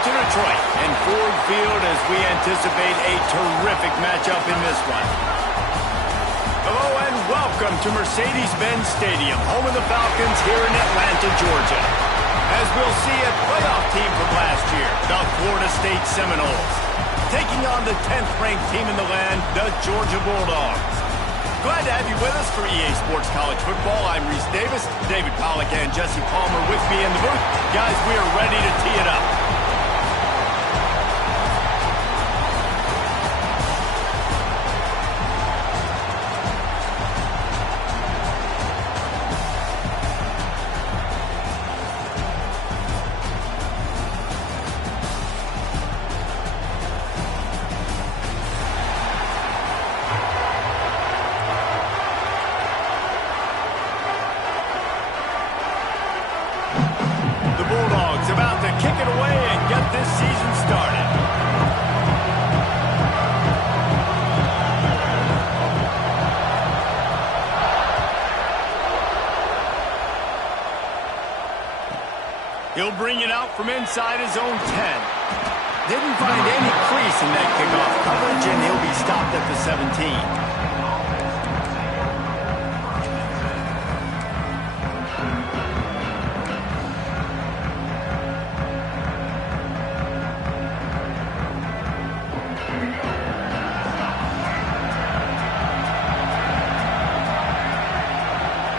to Detroit and Ford Field as we anticipate a terrific matchup in this one. Hello and welcome to Mercedes-Benz Stadium, home of the Falcons here in Atlanta, Georgia. As we'll see a playoff team from last year, the Florida State Seminoles, taking on the 10th-ranked team in the land, the Georgia Bulldogs. Glad to have you with us for EA Sports College Football. I'm Reese Davis, David Pollack and Jesse Palmer with me in the booth. Guys, we are ready to tee it up. About to kick it away and get this season started. He'll bring it out from inside his own 10. Didn't find any crease in that kickoff coverage, and he'll be stopped at the 17.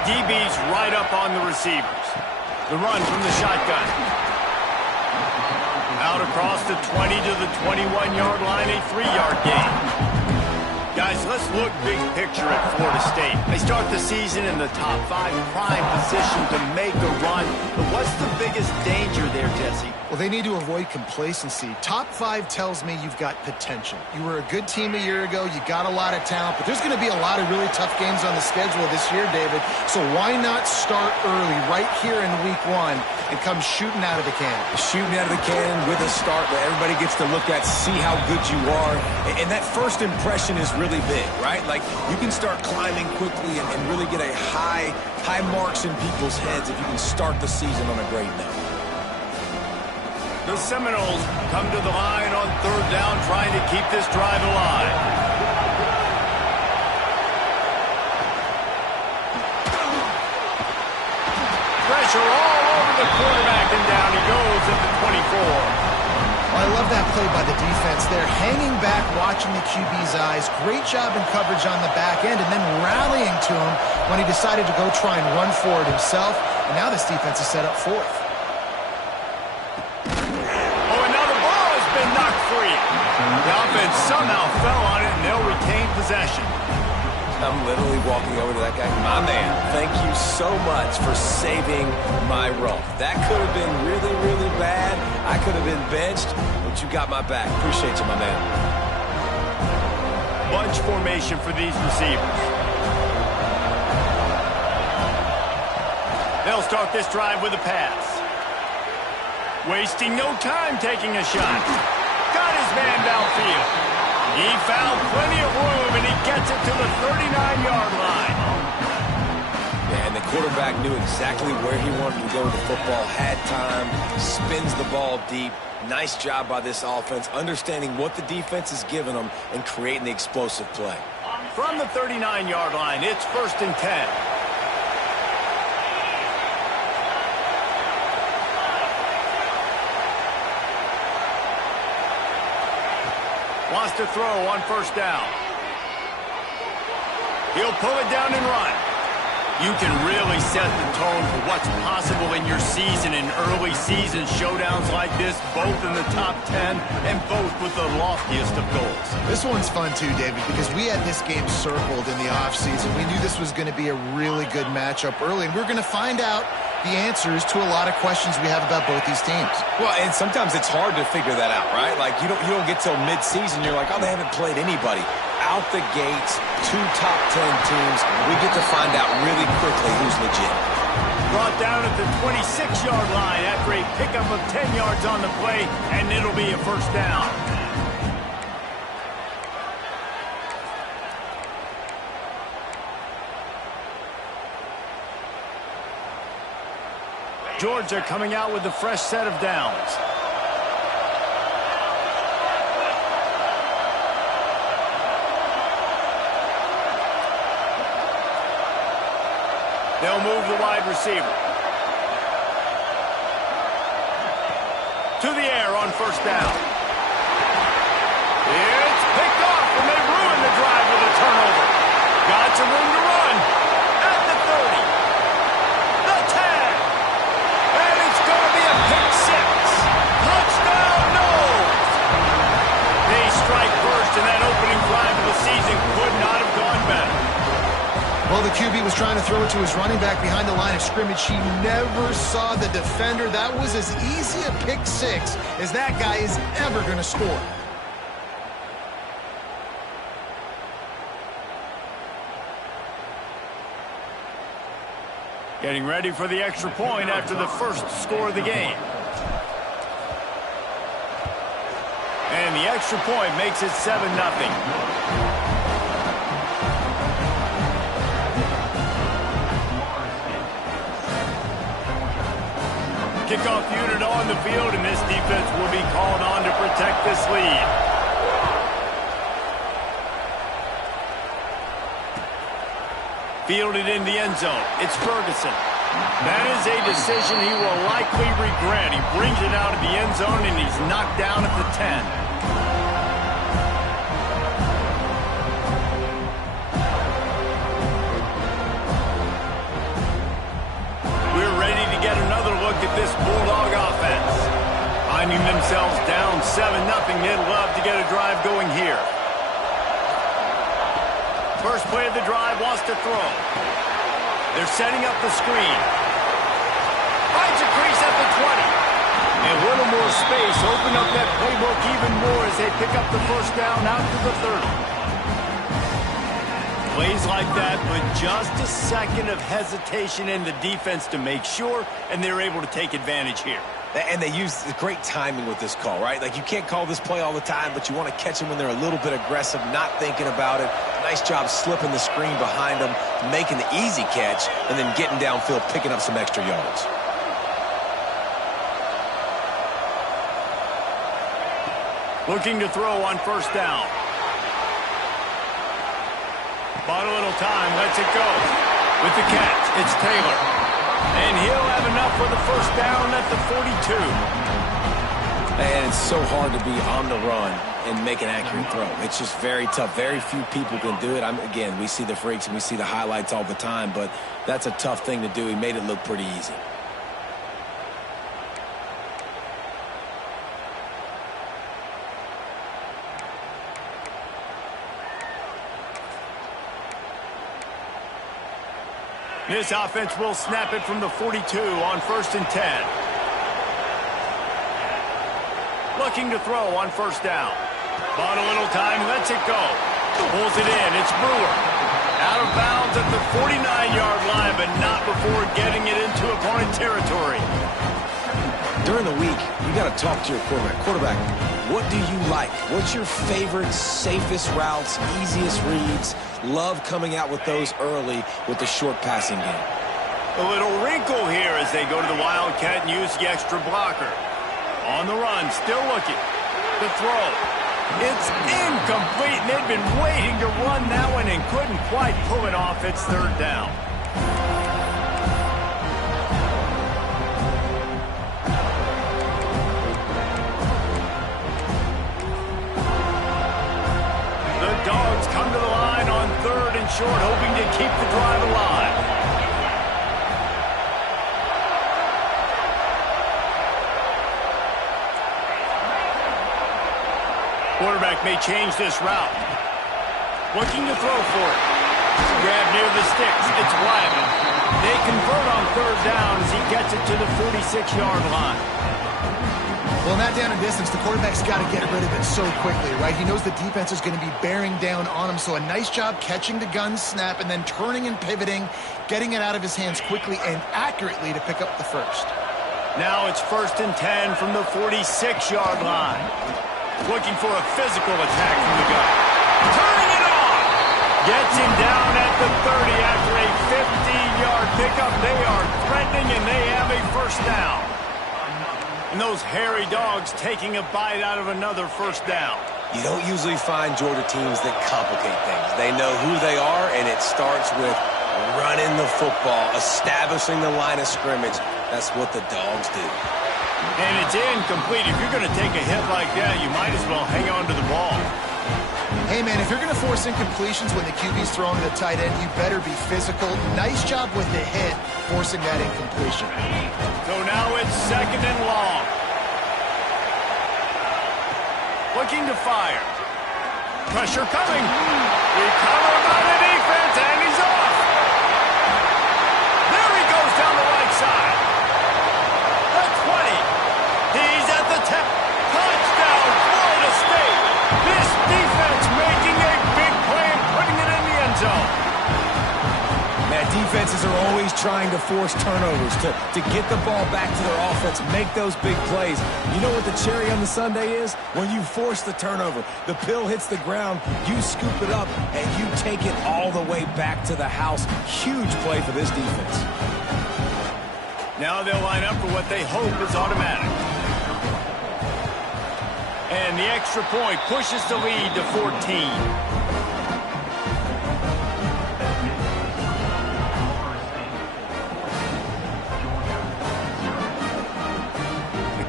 DB's right up on the receivers. The run from the shotgun. Out across the 20 to the 21-yard line, a 3-yard gain. Guys, let's look big picture at Florida State. They start the season in the top 5 prime position to make a run. But what's the biggest danger there, Jesse? Well, they need to avoid complacency. Top 5 tells me you've got potential. You were a good team a year ago. You got a lot of talent, but there's going to be a lot of really tough games on the schedule this year, David. So why not start early right here in week 1 and come shooting out of the cannon? Shooting out of the cannon with a start that everybody gets to look at, see how good you are. And that first impression is really big, right? Like, you can start climbing quickly and really get a high marks in people's heads if you can start the season on a great note. The Seminoles come to the line on 3rd down, trying to keep this drive alive. Pressure all over the quarterback, and down he goes at the 24. Well, I love that play by the defense there. Hanging back, watching the QB's eyes. Great job in coverage on the back end, and then rallying to him when he decided to go try and run for it himself. And now this defense is set up 4th. The offense somehow fell on it, and they'll retain possession. I'm literally walking over to that guy. My man, thank you so much for saving my run. That could have been really, really bad. I could have been benched, but you got my back. Appreciate you, my man. Bunch formation for these receivers. They'll start this drive with a pass. Wasting no time taking a shot. Got his man downfield. He found plenty of room, and he gets it to the 39-yard line. Yeah, and the quarterback knew exactly where he wanted to go with the football, had time, spins the ball deep. Nice job by this offense, understanding what the defense is giving them and creating the explosive play. From the 39-yard line, it's 1st and 10. Wants to throw on 1st down. He'll pull it down and run. You can really set the tone for what's possible in your season in early season showdowns like this, both in the top 10 and both with the loftiest of goals. This one's fun too, David, because we had this game circled in the offseason. We knew this was going to be a really good matchup early, and we're going to find out the answers to a lot of questions we have about both these teams. Well, and sometimes it's hard to figure that out, right? Like, you don't get till mid-season, you're like, oh, they haven't played anybody. Out the gates, 2 top 10 teams, we get to find out really quickly who's legit. Brought down at the 26-yard line after a pickup of 10 yards on the play, and it'll be a 1st down. Georgia coming out with a fresh set of downs. They'll move the wide receiver. To the air on first down. It's picked off, and they ruin the drive with a turnover. Got some room to run. At the 30. The 10. And it's going to be a pick six. Touchdown, no! They strike first, and that opening drive of the season could not have gone better. Well, the QB was trying to throw it to his running back behind the line of scrimmage. He never saw the defender. That was as easy a pick six as that guy is ever going to score. Getting ready for the extra point after the first score of the game. And the extra point makes it 7-0. Kickoff unit on the field, and this defense will be called on to protect this lead. Fielded in the end zone. It's Ferguson. That is a decision he will likely regret. He brings it out of the end zone, and he's knocked down at the 10. At this Bulldog offense. Finding themselves down 7-0, they'd love to get a drive going here. First play of the drive, wants to throw. They're setting up the screen. Finds a crease at the 20. And a little more space, open up that playbook even more as they pick up the first down out to the 30. Plays like that, but just a second of hesitation in the defense to make sure, and they're able to take advantage here. And they use great timing with this call, right? Like, you can't call this play all the time, but you want to catch them when they're a little bit aggressive, not thinking about it. Nice job slipping the screen behind them, making the easy catch, and then getting downfield, picking up some extra yards. Looking to throw on first down. Bought a little time, lets it go. With the catch, it's Taylor. And he'll have enough for the first down at the 42. And it's so hard to be on the run and make an accurate throw. It's just very tough. Very few people can do it. Again, we see the freaks and we see the highlights all the time, but that's a tough thing to do. He made it look pretty easy. This offense will snap it from the 42 on 1st and 10. Looking to throw on first down. Bought a little time, lets it go. Pulls it in, it's Brewer. Out of bounds at the 49-yard line, but not before getting it into opponent territory. During the week, you got to talk to your quarterback. Quarterback, what do you like? What's your favorite, safest routes, easiest reads? Love coming out with those early with the short passing game. A little wrinkle here as they go to the Wildcat and use the extra blocker. On the run, still looking. The throw. It's incomplete, and they've been waiting to run that one and couldn't quite pull it off. It's third down. Dogs come to the line on 3rd and short, hoping to keep the drive alive. Quarterback may change this route. Looking to throw for it. Grab near the sticks. It's Wyman. They convert on 3rd down as he gets it to the 46-yard line. Well, in that down and distance, the quarterback's got to get rid of it so quickly, right? He knows the defense is going to be bearing down on him, so a nice job catching the gun snap and then turning and pivoting, getting it out of his hands quickly and accurately to pick up the first. Now it's 1st and 10 from the 46-yard line. Looking for a physical attack from the gun. Turning it on! Gets him down at the 30 after a 15-yard pickup. They are threatening, and they have a first down. And those hairy dogs taking a bite out of another first down. You don't usually find Georgia teams that complicate things. They know who they are, and it starts with running the football, establishing the line of scrimmage. That's what the Dogs do. And it's incomplete. If you're going to take a hit like that, you might as well hang on to the ball. Hey, man, if you're going to force incompletions when the QB's throwing to the tight end, you better be physical. Nice job with the hit, forcing that incompletion. So now it's 2nd and long. Looking to fire. Pressure coming. Recovered by the defense, and he's off. There he goes down the right side. The 20. He's at the 10. Touchdown, Florida State. This defense making a big play and putting it in the end zone. Man, defenses are always trying to force turnovers to get the ball back to their offense, make those big plays. You know what the cherry on the sundae is? When you force the turnover, the pill hits the ground, you scoop it up, and you take it all the way back to the house. Huge play for this defense. Now they'll line up for what they hope is automatic. And the extra point pushes the lead to 14.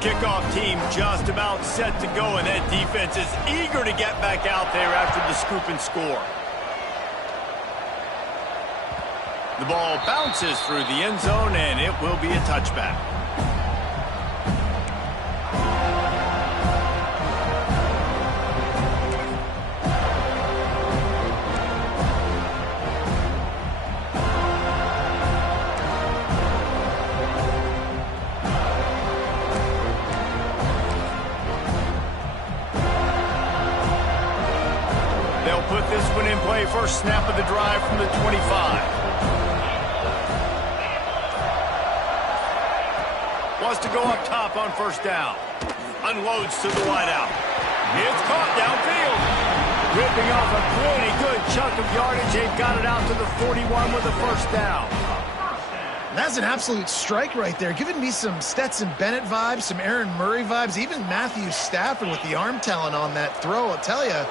Kickoff team just about set to go, and that defense is eager to get back out there after the scoop and score. The ball bounces through the end zone, and it will be a touchback. Put this one in play. First snap of the drive from the 25. Wants to go up top on first down. Unloads to the wideout. It's caught downfield. Ripping off a pretty good chunk of yardage. They've got it out to the 41 with a first down. That's an absolute strike right there. Giving me some Stetson Bennett vibes, some Aaron Murray vibes, even Matthew Stafford with the arm talent on that throw. I'll tell you,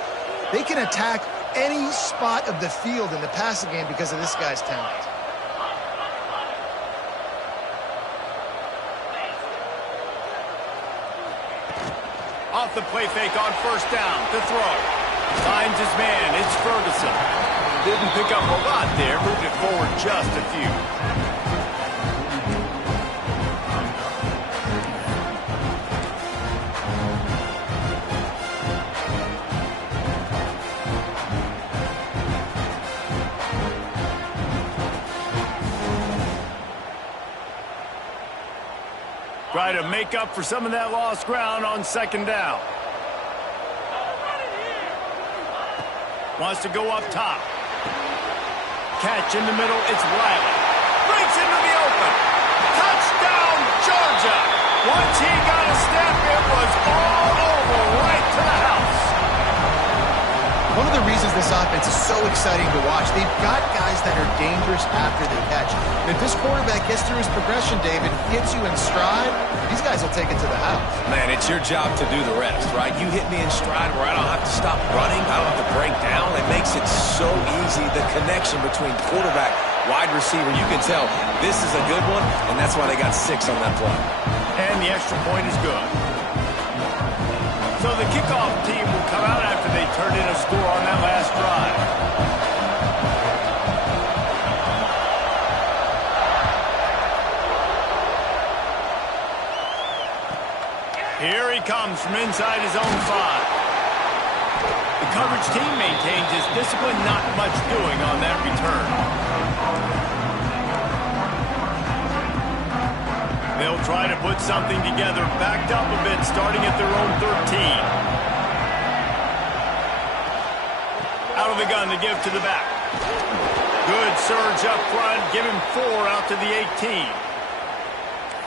they can attack any spot of the field in the passing game because of this guy's talent. Off the play fake on first down to throw. Finds his man. It's Ferguson. Didn't pick up a lot there. Moved it forward just a few. Try to make up for some of that lost ground on second down. Wants to go up top. Catch in the middle. It's Riley. Breaks into the open. Touchdown, Georgia. Once he got a step, it was all over right to the house. One of the reasons this offense is so exciting to watch, they've got guys that are dangerous after the catch. And if this quarterback gets through his progression, David, hits you in stride, these guys will take it to the house. Man, it's your job to do the rest, right? You hit me in stride where I don't have to stop running, I don't have to break down. It makes it so easy, the connection between quarterback, wide receiver. You can tell this is a good one, and that's why they got 6 on that play. And the extra point is good. So the kickoff team will come out after they turn in a score on that last drive. Here he comes from inside his own 5. The coverage team maintains his discipline, not much doing on that return. They'll try to put something together, backed up a bit, starting at their own 13. Out of the gun to give to the back. Good surge up front, give him 4 out to the 18.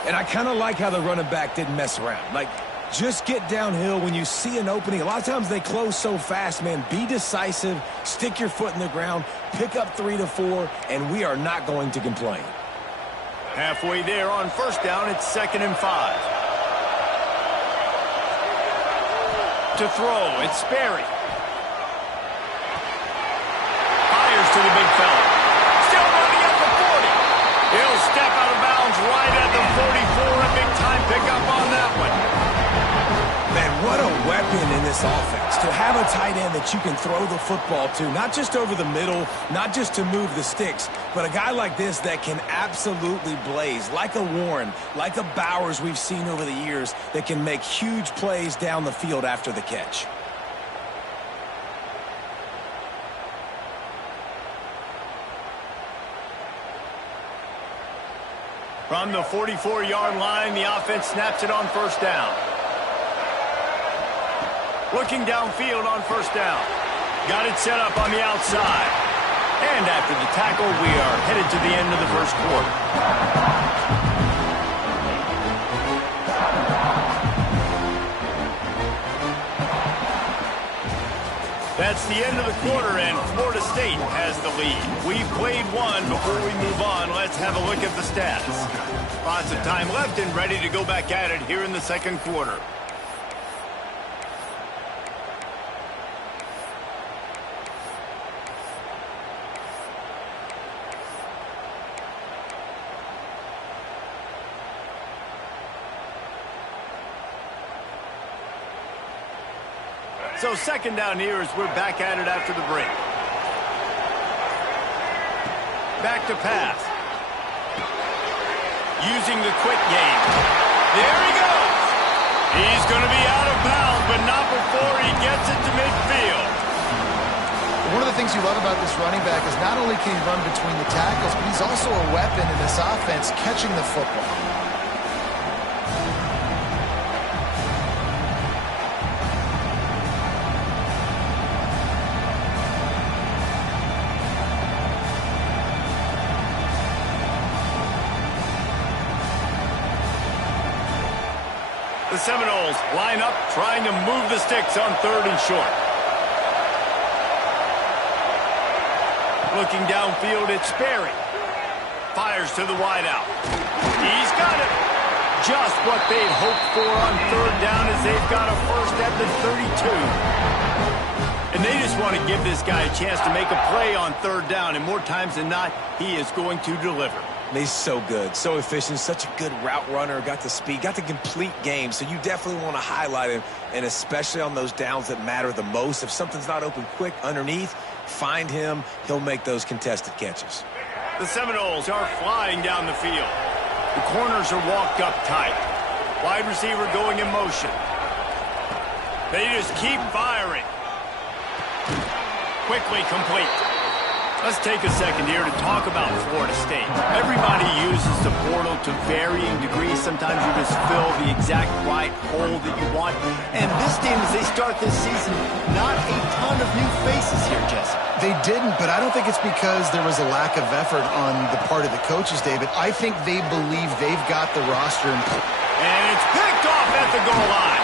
And I kind of like how the running back didn't mess around. Like, just get downhill when you see an opening. A lot of times they close so fast, man. Be decisive, stick your foot in the ground, pick up 3 to 4, and we are not going to complain. Halfway there on first down, it's 2nd and 5. To throw, it's Sperry. Fires to the big fella. Still running right at the 44. A big-time pickup on that one. Man, what a weapon in this offense. To have a tight end that you can throw the football to, not just over the middle, not just to move the sticks, but a guy like this that can absolutely blaze, like a Warren, like a Bowers we've seen over the years, that can make huge plays down the field after the catch. From the 44-yard line, the offense snaps it on first down. Looking downfield on first down. Got it set up on the outside. And after the tackle, we are headed to the end of the first quarter. That's the end of the quarter, and Florida State has the lead. We've played one. Before we move on, let's have a look at the stats. Lots of time left and ready to go back at it here in the second quarter. So second down here as we're back at it after the break. Back to pass. Using the quick game. There he goes. He's going to be out of bounds, but not before he gets it to midfield. One of the things you love about this running back is not only can he run between the tackles, but he's also a weapon in this offense catching the football. The Seminoles line up, trying to move the sticks on third and short. Looking downfield, it's Sperry. Fires to the wideout. He's got it. Just what they'd hoped for on third down as they've got a first at the 32. And they just want to give this guy a chance to make a play on third down, and more times than not, he is going to deliver. He's so good, so efficient, such a good route runner, got the speed, got the complete game, so you definitely want to highlight him, and especially on those downs that matter the most. If something's not open quick underneath, find him. He'll make those contested catches. The Seminoles are flying down the field. The corners are walked up tight. Wide receiver going in motion. They just keep firing. Quickly complete. Let's take a second here to talk about Florida State. Everybody uses the portal to varying degrees. Sometimes you just fill the exact right hole that you want. And this team, as they start this season, not a ton of new faces here, Jesse. They didn't, but I don't think it's because there was a lack of effort on the part of the coaches, David. I think they believe they've got the roster in place. And it's picked off at the goal line.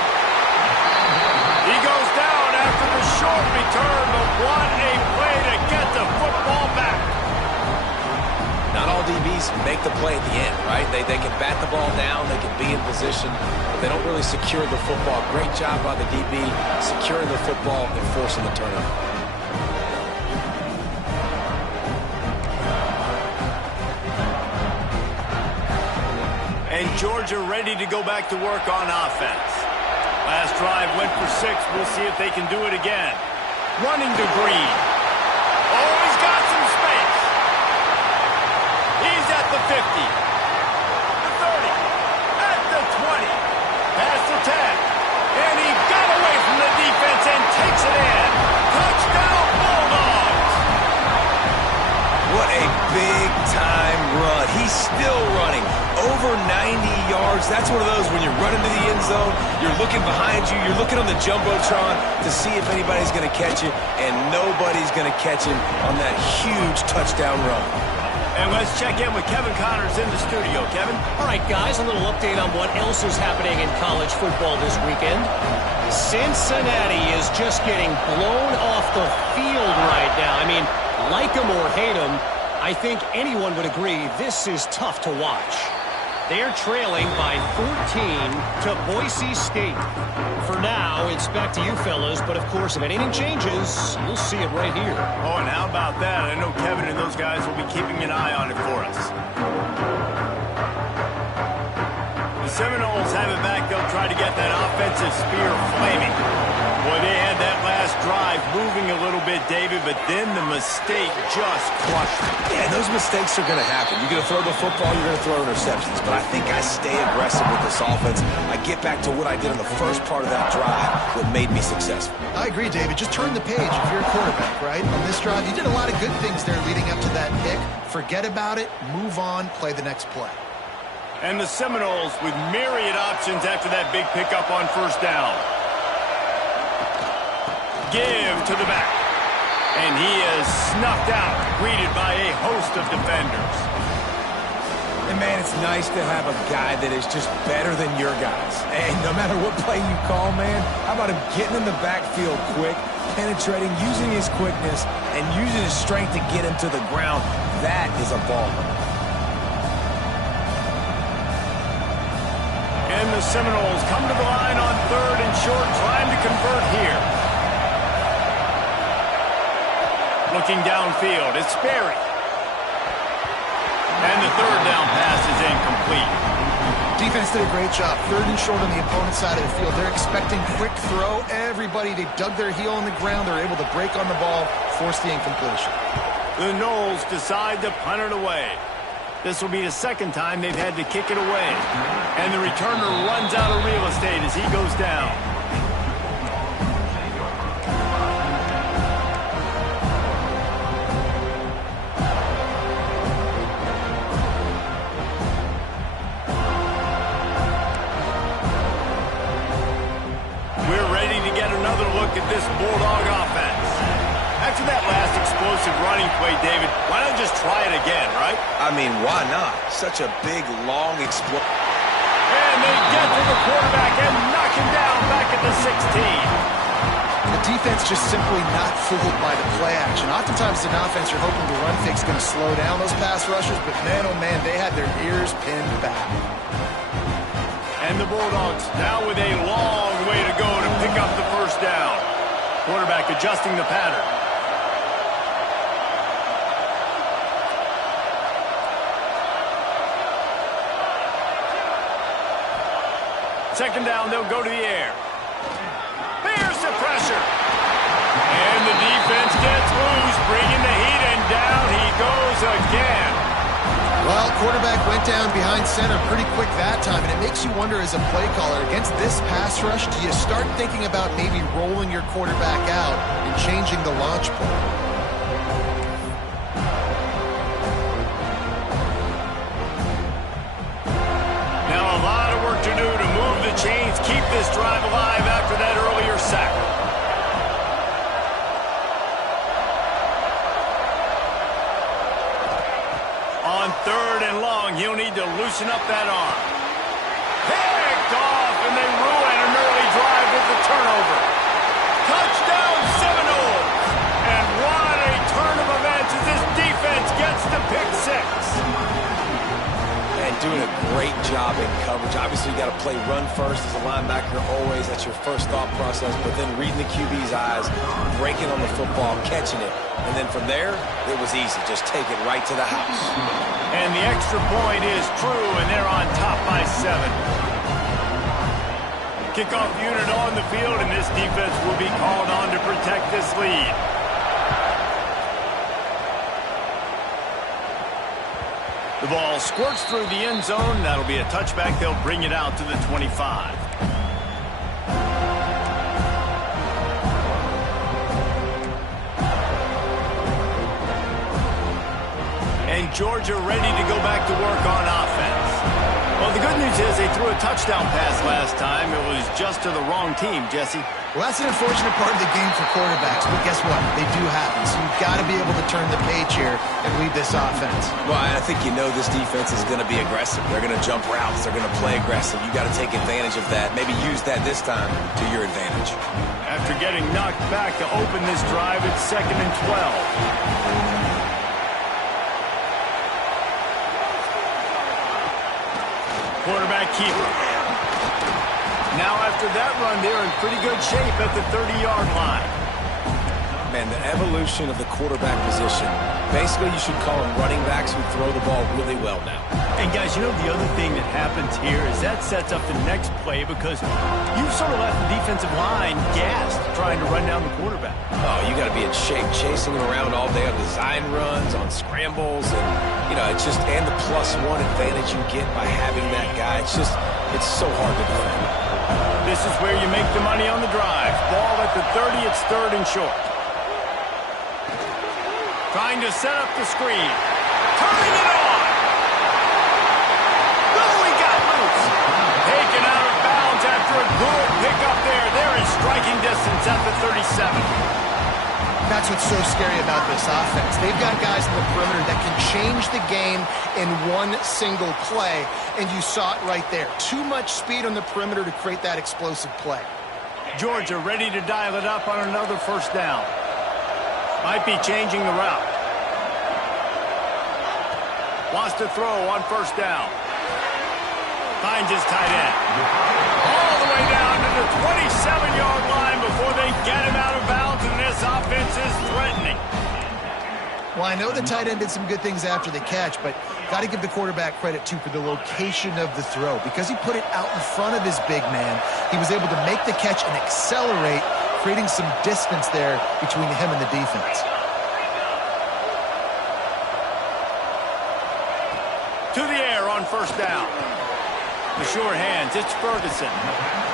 He goes down after the short return, but what a play to get the football back. Not all DBs make the play at the end, right? They can bat the ball down, they can be in position, but they don't really secure the football. Great job by the DB securing the football and forcing the turnover. And Georgia ready to go back to work on offense. Last drive went for 6. We'll see if they can do it again. Running to Green. Oh, he's got some space. He's at the 50. The 30. At the 20. Past the 10. And he got away from the defense and takes it in. Touchdown, Bulldogs. What a big-time run. He's still running. Over 90 yards. That's one of those when you're running to the end zone, you're looking behind you, you're looking on the Jumbotron to see if anybody's going to catch it, and nobody's going to catch him on that huge touchdown run. And let's check in with Kevin Connors in the studio. Kevin? All right, guys, a little update on what else is happening in college football this weekend. Cincinnati is just getting blown off the field right now. I mean, like them or hate them, I think anyone would agree this is tough to watch. They're trailing by 14 to Boise State. For now, it's back to you fellas, but of course, if anything changes, you'll see it right here. Oh, and how about that? I know Kevin and those guys will be keeping an eye on it for us. Seminoles have it back. They'll try to get that offensive spear flaming. Boy, they had that last drive moving a little bit, David, but then the mistake just crushed them. Yeah, those mistakes are going to happen. You're going to throw the football, you're going to throw interceptions. But I think I stay aggressive with this offense. I get back to what I did in the first part of that drive, what made me successful. I agree, David. Just turn the page if you're a quarterback, right? On this drive, you did a lot of good things there leading up to that pick. Forget about it, move on, play the next play. And the Seminoles with myriad options after that big pickup on first down. Give to the back. And he is snuffed out, greeted by a host of defenders. And, man, it's nice to have a guy that is just better than your guys. And no matter what play you call, man, how about him getting in the backfield quick, penetrating, using his quickness, and using his strength to get him to the ground. That is a baller. And the Seminoles come to the line on 3rd and short, trying to convert here. Looking downfield, it's Sperry. And the 3rd down pass is incomplete. Defense did a great job. 3rd and short on the opponent's side of the field. They're expecting quick throw. Everybody, they dug their heel on the ground. They're able to break on the ball, force the incompletion. The Noles decide to punt it away. This will be the second time they've had to kick it away. And the returner runs out of real estate as he goes down. We're ready to get another look at this Bulldog offense. After that last explosive running play, David, why not just try it again, right? I mean, why not? Such a big, long explosion. And they get to the quarterback and knock him down back at the 16. The defense just simply not fooled by the play action. Oftentimes, as an offense, you're hoping the run fake's going to slow down those pass rushers, but man, oh man, they had their ears pinned back. And the Bulldogs now with a long way to go to pick up the first down. Quarterback adjusting the pattern. Second down, they'll go to the air. There's the pressure. And the defense gets loose, bringing the heat, and down he goes again. Well, quarterback went down behind center pretty quick that time, and it makes you wonder as a play caller, against this pass rush, do you start thinking about maybe rolling your quarterback out and changing the launch play? Now a lot of work to do to move the chains, keep this drive alive after that earlier sack. On 3rd and long, he'll need to loosen up that arm. Picked off, and they ruin an early drive with the turnover. Touchdown, Seminoles! And what a turn of events as this defense gets the pick 6. And doing a great job in coverage. Obviously, you got to play run first as a linebacker always. That's your first thought process. But then reading the QB's eyes, breaking on the football, catching it. And then from there, it was easy. Just take it right to the house. And the extra point is true, and they're on top by 7. Kickoff unit on the field, and this defense will be called on to protect this lead. The ball squirts through the end zone. That'll be a touchback. They'll bring it out to the 25. And Georgia ready to go back to work on offense. Well, the good news is they threw a touchdown pass last time. It was just to the wrong team, Jesse. Well, that's an unfortunate part of the game for quarterbacks, but guess what? They do happen, so you've got to be able to turn the page here and lead this offense. Well, I think you know this defense is going to be aggressive. They're going to jump routes. They're going to play aggressive. You got to take advantage of that. Maybe use that this time to your advantage. After getting knocked back to open this drive, it's 2nd and 12. Quarterback keeper. Now after that run, they're in pretty good shape at the 30-yard line. Man, the evolution of the quarterback position. Basically, you should call them running backs who throw the ball really well now. And guys, you know the other thing that happens here is that sets up the next play because you've sort of left the defensive line gassed trying to run down the quarterback. Oh, you got to be in shape chasing him around all day on design runs, on scrambles, and, you know, it's just, and the +1 advantage you get by having that guy. It's so hard to defend. This is where you make the money on the drive. Ball at the 30, it's 3rd and short. Trying to set up the screen. Turning it on. Oh, he got loose. Taken out of bounds after a good pickup there. They're in striking distance at the 37. That's what's so scary about this offense. They've got guys in the perimeter that can change the game in one single play, and you saw it right there. Too much speed on the perimeter to create that explosive play. Georgia ready to dial it up on another 1st down. Might be changing the route. Wants to throw on 1st down. Finds his tight end. All the way down to the 27-yard line before they get him out of bounds, and this offense is threatening. Well, I know the tight end did some good things after the catch, but got to give the quarterback credit, too, for the location of the throw. Because he put it out in front of his big man, he was able to make the catch and accelerate, creating some distance there between him and the defense. To the air on 1st down. The sure hands, it's Ferguson.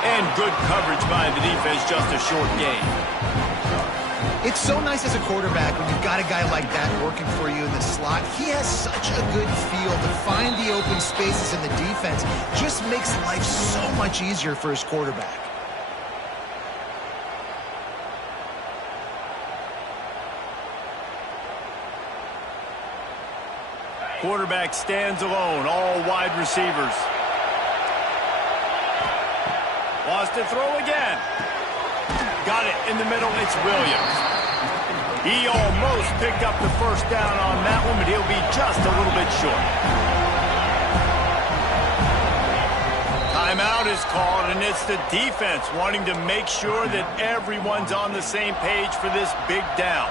And good coverage by the defense, just a short gain. It's so nice as a quarterback when you've got a guy like that working for you in the slot. He has such a good feel to find the open spaces in the defense. Just makes life so much easier for his quarterback. Quarterback stands alone, all wide receivers. Wants to throw again. Got it in the middle, it's Williams. He almost picked up the 1st down on that one, but he'll be just a little bit short. Timeout is called, and it's the defense wanting to make sure that everyone's on the same page for this big down.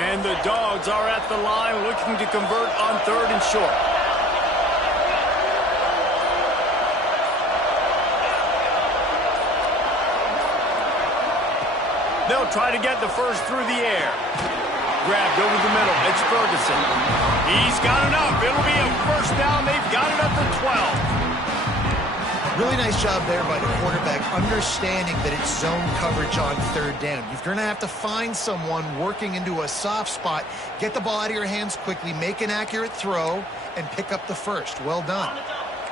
And the Dogs are at the line looking to convert on 3rd and short. They'll try to get the 1st through the air. Grabbed over the middle. It's Ferguson. He's got enough. It'll be a 1st down. They've got it at the 12. Really nice job there by the quarterback, understanding that it's zone coverage on 3rd down. You're going to have to find someone working into a soft spot, get the ball out of your hands quickly, make an accurate throw, and pick up the 1st. Well done.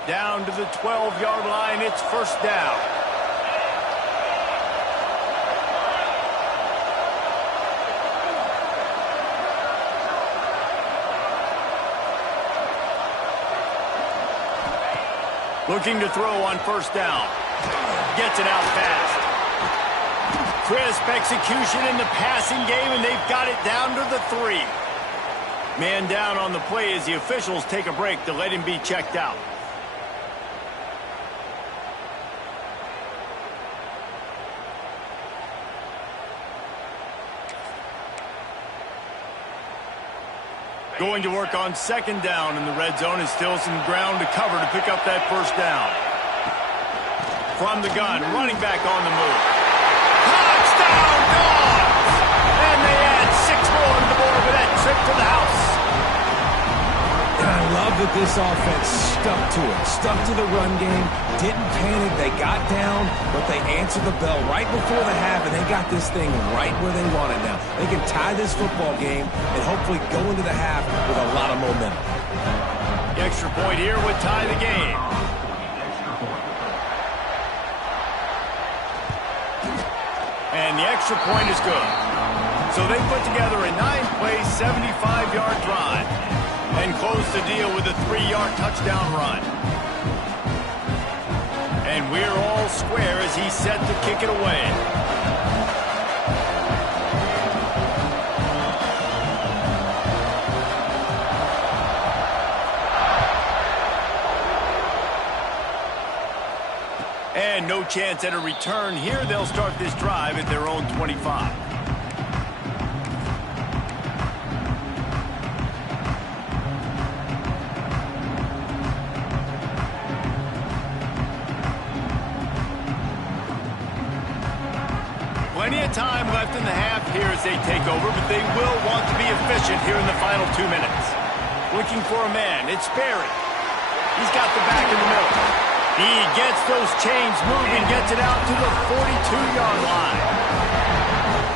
Down to the 12-yard line, it's 1st down. Looking to throw on 1st down. Gets it out fast. Crisp execution in the passing game, and they've got it down to the 3. Man down on the play as the officials take a break to let him be checked out. Going to work on 2nd down in the red zone and still some ground to cover to pick up that 1st down. From the gun, running back on the move. Touchdown, Dogs! And they add 6 more to the board with that trip to the house. And I love that this offense stuck to it. Stuck to the run game. Didn't panic. They got down, but they answered the bell right before the half, and they got this thing right where they want it now. They can tie this football game and hopefully go into the half with a lot of momentum. The extra point here would tie the game. And the extra point is good. So they put together a 9-play, 75-yard drive and close the deal with a 3-yard touchdown run. And we're all square as he's set to kick it away. And no chance at a return here. They'll start this drive at their own 25. Plenty of time left in the half here as they take over, but they will want to be efficient here in the final 2 minutes. Looking for a man. It's Barry. He's got the back in the middle. He gets those chains moving, gets it out to the 42-yard line.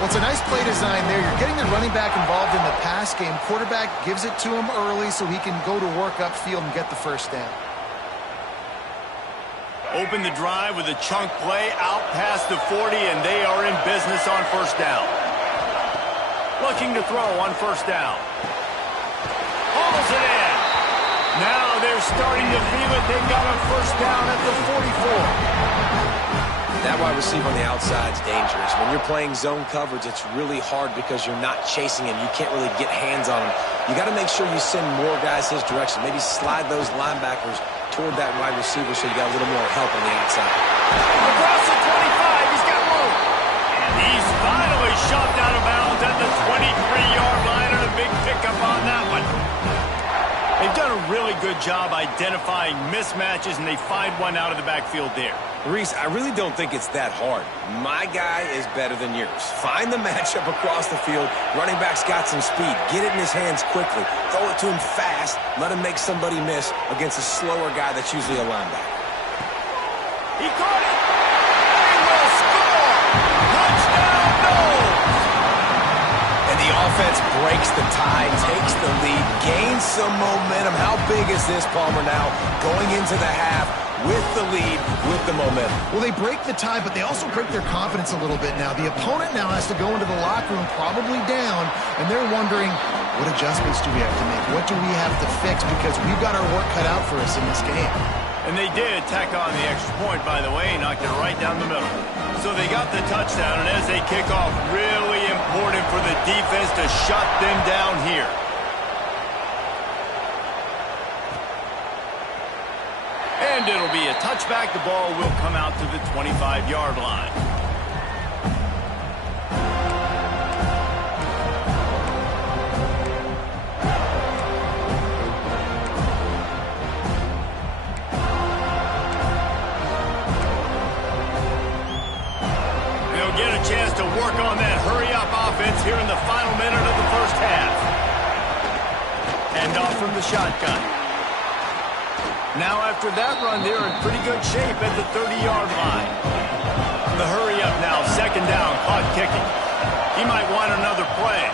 Well, it's a nice play design there. You're getting the running back involved in the pass game. Quarterback gives it to him early so he can go to work upfield and get the first down. Open the drive with a chunk play out past the 40, and they are in business on first down. Looking to throw on first down. Hauls it in. Now they're starting to feel it. They've got a first down at the 44. That wide receiver on the outside is dangerous. When you're playing zone coverage, it's really hard because you're not chasing him. You can't really get hands on him. You got to make sure you send more guys his direction. Maybe slide those linebackers toward that wide receiver so you got a little more help on the outside. Across the 25, he's got room. And he's finally shoved out of bounds at the 23-yard line, and a big pickup on that one. They've done a really good job identifying mismatches, and they find one out of the backfield there. Reese, I really don't think it's that hard. My guy is better than yours. Find the matchup across the field. Running back's got some speed. Get it in his hands quickly. Throw it to him fast. Let him make somebody miss against a slower guy that's usually a linebacker. He caught it. He will score. Touchdown, Knowles. And the offense breaks the tie, takes the lead, gains some momentum. How big is this, Palmer, now? Going into the half with the lead, with the momentum. Well, they break the tie, but they also break their confidence a little bit now. The opponent now has to go into the locker room probably down, and they're wondering, what adjustments do we have to make? What do we have to fix? Because we've got our work cut out for us in this game. And they did tack on the extra point, by the way, knocked it right down the middle. So they got the touchdown, and as they kick off, really important for the defense to shut them down here. And it'll be a touchback. The ball will come out to the 25-yard line. They'll get a chance to work on that hurry-up offense here in the final minute of the first half. And off from the shotgun. Now after that run, they're in pretty good shape at the 30-yard line. The hurry up now, second down, caught kicking. He might want another play.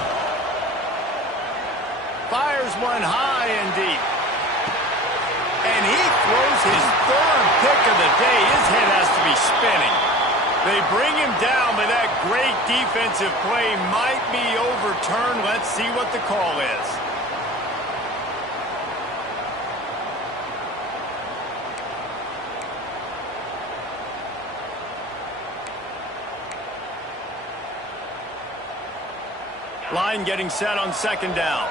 Fires one high and deep. And he throws his third pick of the day. His head has to be spinning. They bring him down, but that great defensive play might be overturned. Let's see what the call is. Line getting set on second down.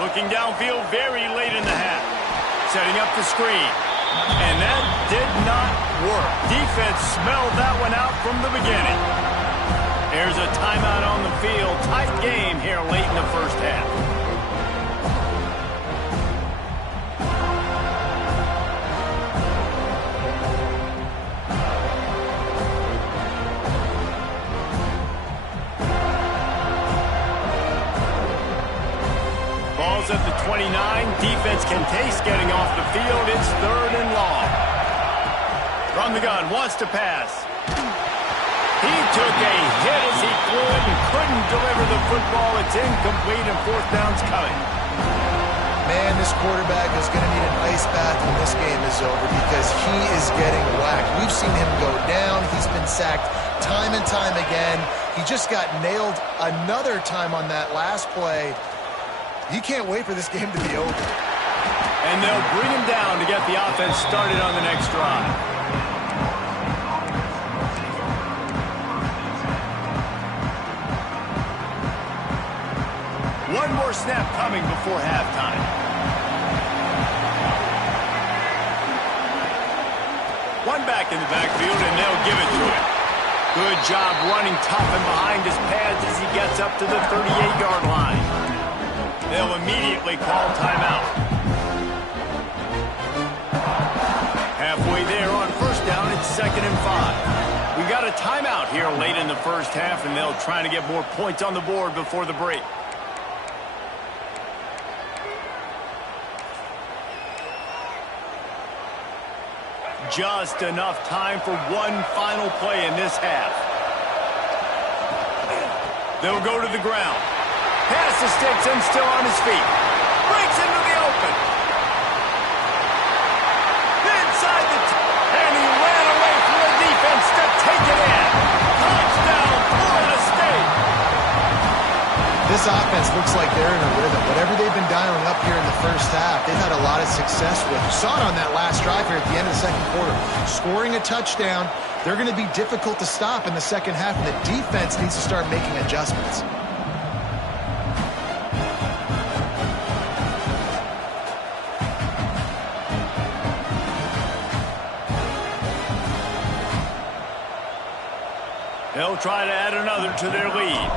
Looking downfield very late in the half. Setting up the screen. And that did not work. Defense smelled that one out from the beginning. There's a timeout on the field. Tight game here late in the first half. At the 29, defense can taste getting off the field. It's third and long. From the gun, wants to pass. He took a hit as he threw it and couldn't deliver the football. It's incomplete and fourth down's coming. Man, this quarterback is going to need an ice bath when this game is over because he is getting whacked. We've seen him go down. He's been sacked time and time again. He just got nailed another time on that last play. He can't wait for this game to be over. And they'll bring him down to get the offense started on the next drive. One more snap coming before halftime. One back in the backfield, and they'll give it to him. Good job running tough and behind his pads as he gets up to the 38-yard line. They'll immediately call timeout. Halfway there on first down, it's 2nd and 5. We got a timeout here late in the first half, and they'll try to get more points on the board before the break. Just enough time for one final play in this half. They'll go to the ground. Pass to sticks and still on his feet. Breaks into the open. Inside and he ran away from the defense to take it in. Touchdown, Florida State. This offense looks like they're in a rhythm. Whatever they've been dialing up here in the first half, they've had a lot of success with. You saw it on that last drive here at the end of the second quarter. Scoring a touchdown, they're going to be difficult to stop in the second half, and the defense needs to start making adjustments. They'll try to add another to their lead.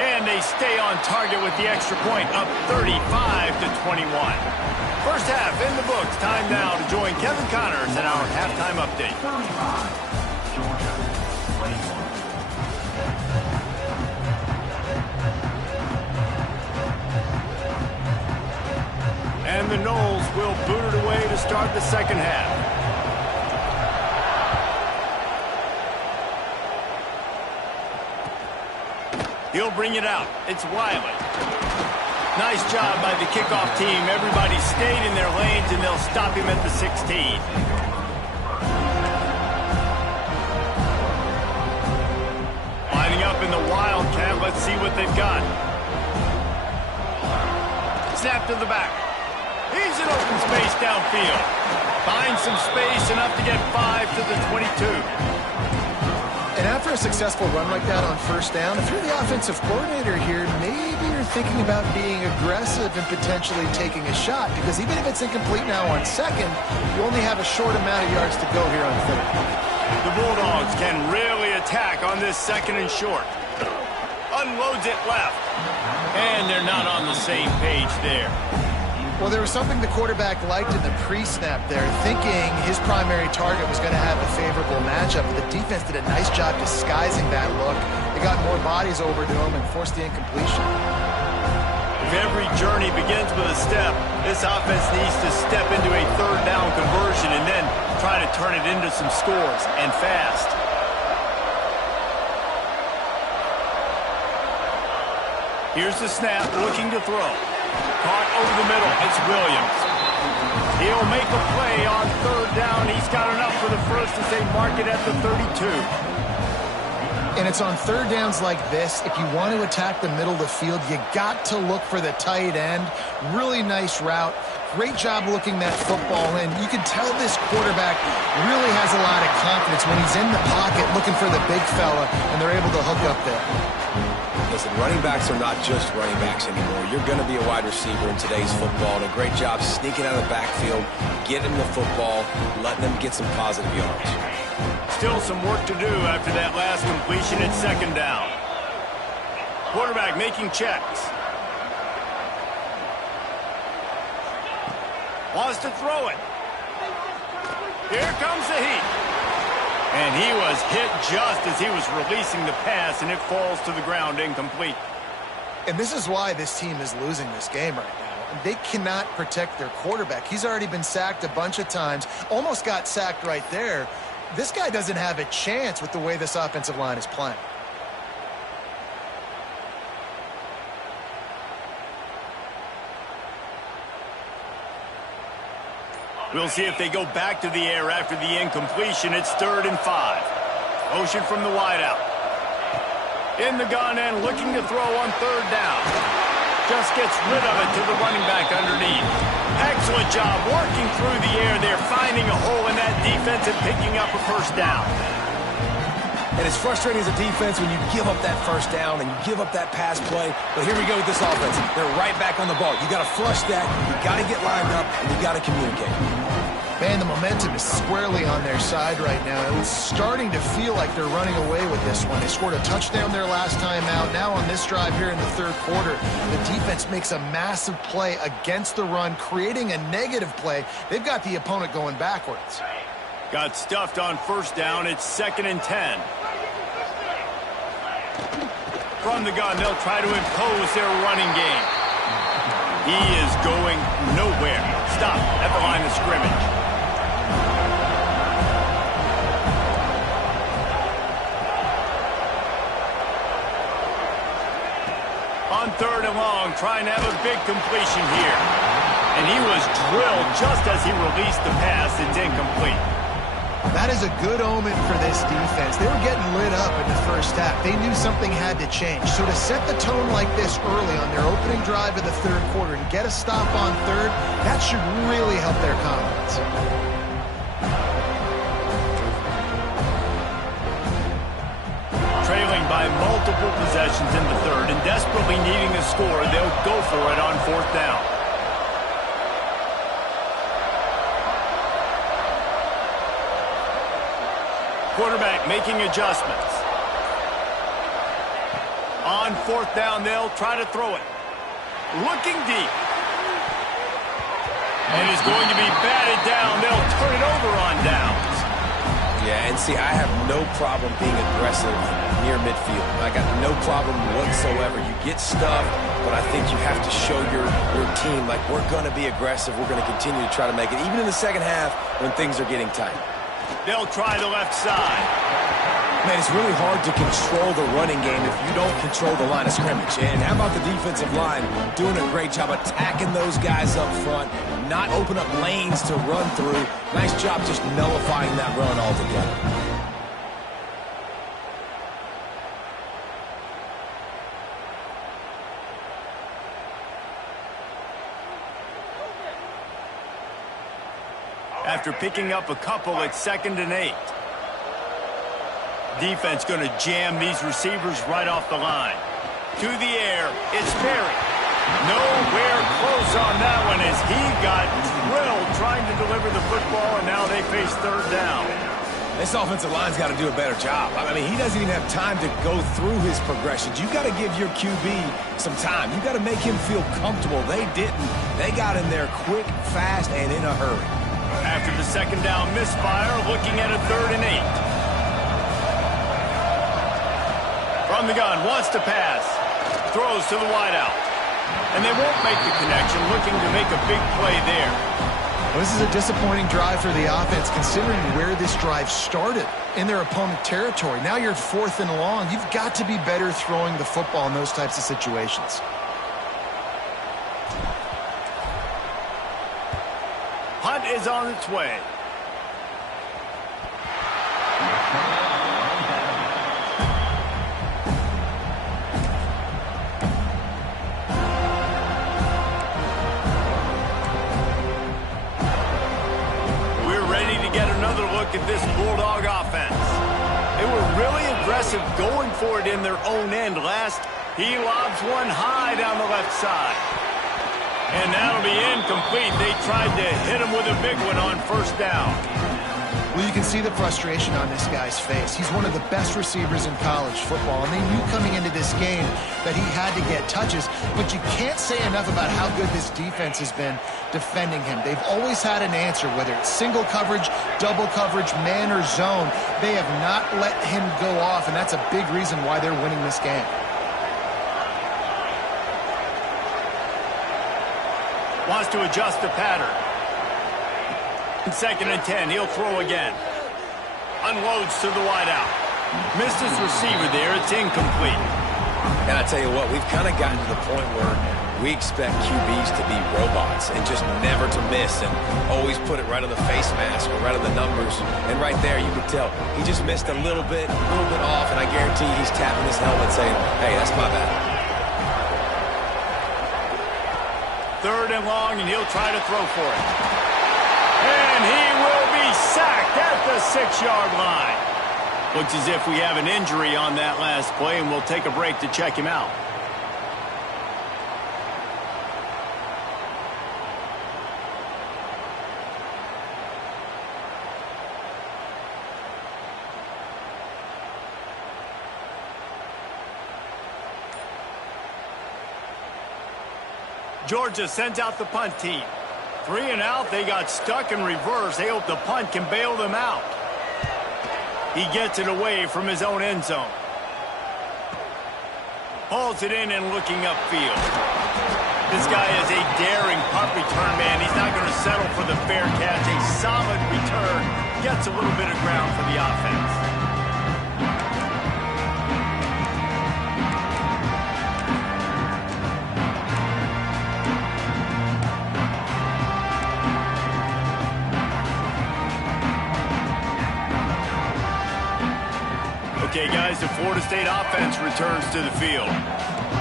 And they stay on target with the extra point, up 35-21. First half in the books. Time now to join Kevin Connors in our halftime update. And the Noles will boot it away to start the second half. He'll bring it out. It's Wiley. Nice job by the kickoff team. Everybody stayed in their lanes, and they'll stop him at the 16. Lining up in the Wildcat. Let's see what they've got. Snap to the back. He's in open space downfield. Finds some space, enough to get 5 to the 22. And after a successful run like that on first down, if you're the offensive coordinator here, maybe you're thinking about being aggressive and potentially taking a shot, because even if it's incomplete now on second, you only have a short amount of yards to go here on third. The Bulldogs can really attack on this 2nd and short. Unloads it left. And they're not on the same page there. Well, there was something the quarterback liked in the pre-snap there, thinking his primary target was going to have a favorable matchup. But the defense did a nice job disguising that look. They got more bodies over to him and forced the incompletion. If every journey begins with a step, this offense needs to step into a third down conversion and then try to turn it into some scores, and fast. Here's the snap, looking to throw. Caught over the middle. It's Williams. He'll make a play on third down. He's got enough for the first as they mark it at the 32. And it's on third downs like this. If you want to attack the middle of the field, you got to look for the tight end. Really nice route. Great job looking that football in. You can tell this quarterback really has a lot of confidence when he's in the pocket looking for the big fella, and they're able to hook up there. Listen, running backs are not just running backs anymore. You're going to be a wide receiver in today's football. And a great job sneaking out of the backfield, getting the football, letting them get some positive yards. Still some work to do after that last completion at 2nd down. Quarterback making checks. Wants to throw it. Here comes the heat. And he was hit just as he was releasing the pass, and it falls to the ground incomplete. And this is why this team is losing this game right now. They cannot protect their quarterback. He's already been sacked a bunch of times, almost got sacked right there. This guy doesn't have a chance with the way this offensive line is playing. We'll see if they go back to the air after the incompletion. It's 3rd and 5. Motion from the wideout. In the gun and looking to throw on third down. Just gets rid of it to the running back underneath. Excellent job working through the air there, finding a hole in that defense and picking up a first down. And it's frustrating as a defense when you give up that first down and you give up that pass play. But here we go with this offense. They're right back on the ball. You got to flush that. You got to get lined up, and you got to communicate. Man, the momentum is squarely on their side right now. It's starting to feel like they're running away with this one. They scored a touchdown their last time out. Now on this drive here in the third quarter, the defense makes a massive play against the run, creating a negative play. They've got the opponent going backwards. Got stuffed on first down. It's 2nd and 10. From the gun, they'll try to impose their running game. He is going nowhere. Stop at the line of scrimmage. On 3rd and long, trying to have a big completion here. And he was drilled just as he released the pass. It's incomplete. That is a good omen for this defense. They were getting lit up in the first half. They knew something had to change. So to set the tone like this early on their opening drive of the third quarter and get a stop on third, that should really help their confidence. Trailing by multiple possessions in the third and desperately needing a score, they'll go for it on 4th down. Quarterback making adjustments. On 4th down, they'll try to throw it. Looking deep. And is going to be batted down. They'll turn it over on downs. Yeah, and see, I have no problem being aggressive near midfield. I got no problem whatsoever. You get stuffed, but I think you have to show your team, like, we're going to be aggressive. We're going to continue to try to make it, even in the second half when things are getting tight. They'll try the left side. Man, it's really hard to control the running game if you don't control the line of scrimmage. And how about the defensive line doing a great job attacking those guys up front, not open up lanes to run through. Nice job just nullifying that run altogether. After picking up a couple, it's 2nd and 8. Defense going to jam these receivers right off the line. To the air, it's Perry. Nowhere close on that one as he got drilled trying to deliver the football, and now they face 3rd down. This offensive line's got to do a better job. I mean, he doesn't even have time to go through his progressions. You got to give your QB some time. You got to make him feel comfortable. They didn't. They got in there quick, fast, and in a hurry. After the 2nd down misfire, looking at a 3rd and 8. From the gun, wants to pass. Throws to the wideout. And they won't make the connection, looking to make a big play there. Well, this is a disappointing drive for the offense, considering where this drive started, in their opponent territory. Now you're 4th and long. You've got to be better throwing the football in those types of situations. Punt is on its way. We're ready to get another look at this Bulldog offense. They were really aggressive going for it in their own end last. He lobs one high down the left side. And that'll be incomplete. They tried to hit him with a big one on 1st down. Well, you can see the frustration on this guy's face. He's one of the best receivers in college football, and they knew coming into this game that he had to get touches, but you can't say enough about how good this defense has been defending him. They've always had an answer, whether it's single coverage, double coverage, man or zone. They have not let him go off, and that's a big reason why they're winning this game. Wants to adjust the pattern. 2nd and 10, he'll throw again. Unloads to the wideout. Missed his receiver there, it's incomplete. And I tell you what, we've kind of gotten to the point where we expect QBs to be robots and just never to miss and always put it right on the face mask or right on the numbers. And right there, you could tell he just missed a little bit off, and I guarantee he's tapping his helmet saying, hey, that's my bad. 3rd and long, and he'll try to throw for it. And he will be sacked at the 6-yard line. Looks as if we have an injury on that last play, and we'll take a break to check him out. Georgia sends out the punt team. 3 and out, they got stuck in reverse. They hope the punt can bail them out. He gets it away from his own end zone. Hauls it in and looking upfield. This guy is a daring punt return man. He's not going to settle for the fair catch. A solid return. Gets a little bit of ground for the offense. Okay, guys, the Florida State offense returns to the field.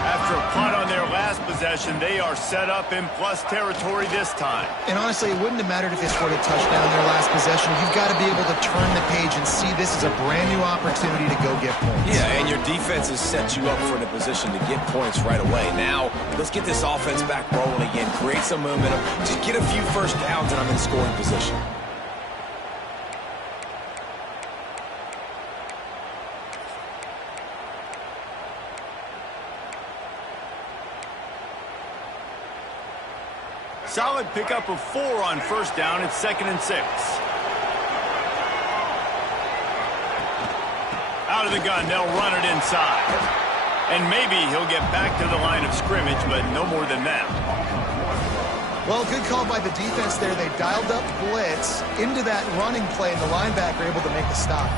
After a punt on their last possession, they are set up in plus territory this time. And honestly, it wouldn't have mattered if they scored a touchdown in their last possession. You've got to be able to turn the page and see this as a brand new opportunity to go get points. Yeah, and your defense has set you up for a position to get points right away. Now, let's get this offense back rolling again, create some momentum, just get a few first downs, and I'm in scoring position. Solid pickup of 4 on first down. It's 2nd and 6. Out of the gun, they'll run it inside. And maybe he'll get back to the line of scrimmage, but no more than that. Well, good call by the defense there. They dialed up blitz into that running play, and the linebacker able to make the stop.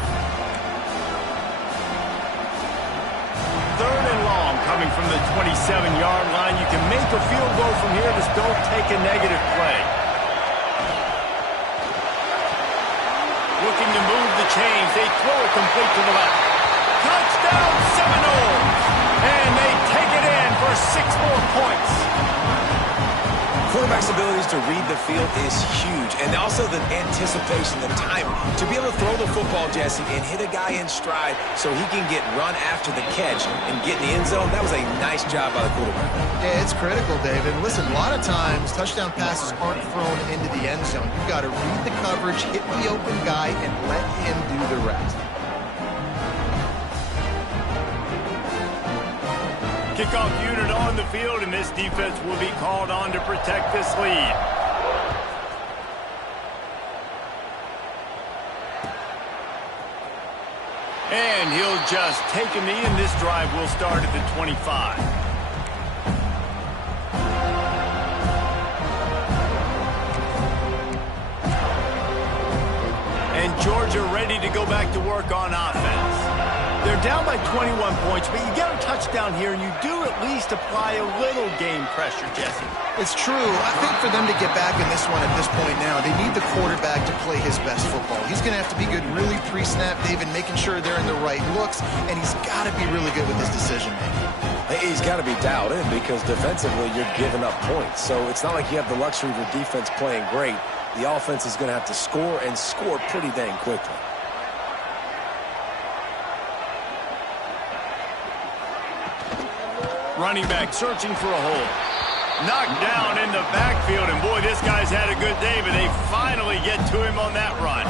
3rd and long coming from the 27-yard line. You can make a field goal from here. Just don't take a negative play. Looking to move the chains. They throw it complete to the left. Touchdown Seminoles! And they take it in for 6 more points. Quarterback's abilities to read the field is huge, and also the anticipation, the time to be able to throw the football, Jesse, and hit a guy in stride so he can get run after the catch and get in the end zone. That was a nice job by the quarterback. Yeah, it's critical, David. Listen, a lot of times touchdown passes aren't thrown into the end zone. You've got to read the coverage, hit the open guy, and let him do the rest. Kickoff unit on the field, and this defense will be called on to protect this lead. And he'll just take a knee, and this drive will start at the 25. And Georgia ready to go back to work on offense. They're down by 21 points, but you get a touchdown here, and you do at least apply a little game pressure, Jesse. It's true. I think for them to get back in this one at this point now, they need the quarterback to play his best football. He's going to have to be good really pre-snap, David, making sure they're in the right looks, and he's got to be really good with his decision-making. He's got to be dialed in because defensively you're giving up points. So it's not like you have the luxury of your defense playing great. The offense is going to have to score and score pretty dang quickly. Running back searching for a hole. Knocked down in the backfield, and boy, this guy's had a good day, but they finally get to him on that run.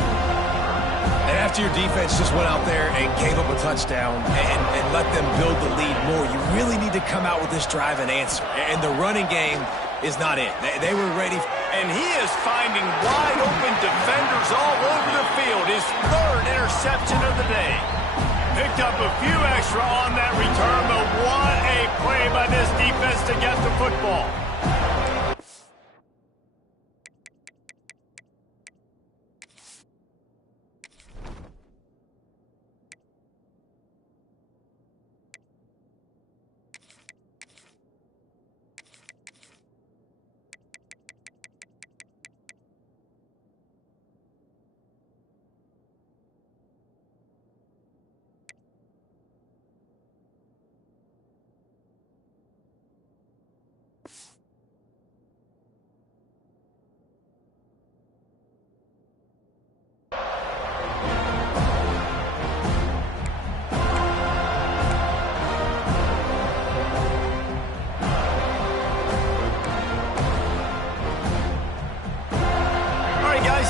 And after your defense just went out there and gave up a touchdown and let them build the lead more, you really need to come out with this drive and answer. And the running game is not in. They were ready. And he is finding wide open defenders all over the field. His 3rd interception of the day. Picked up a few extra on that return, but what a play by this defense to get the football.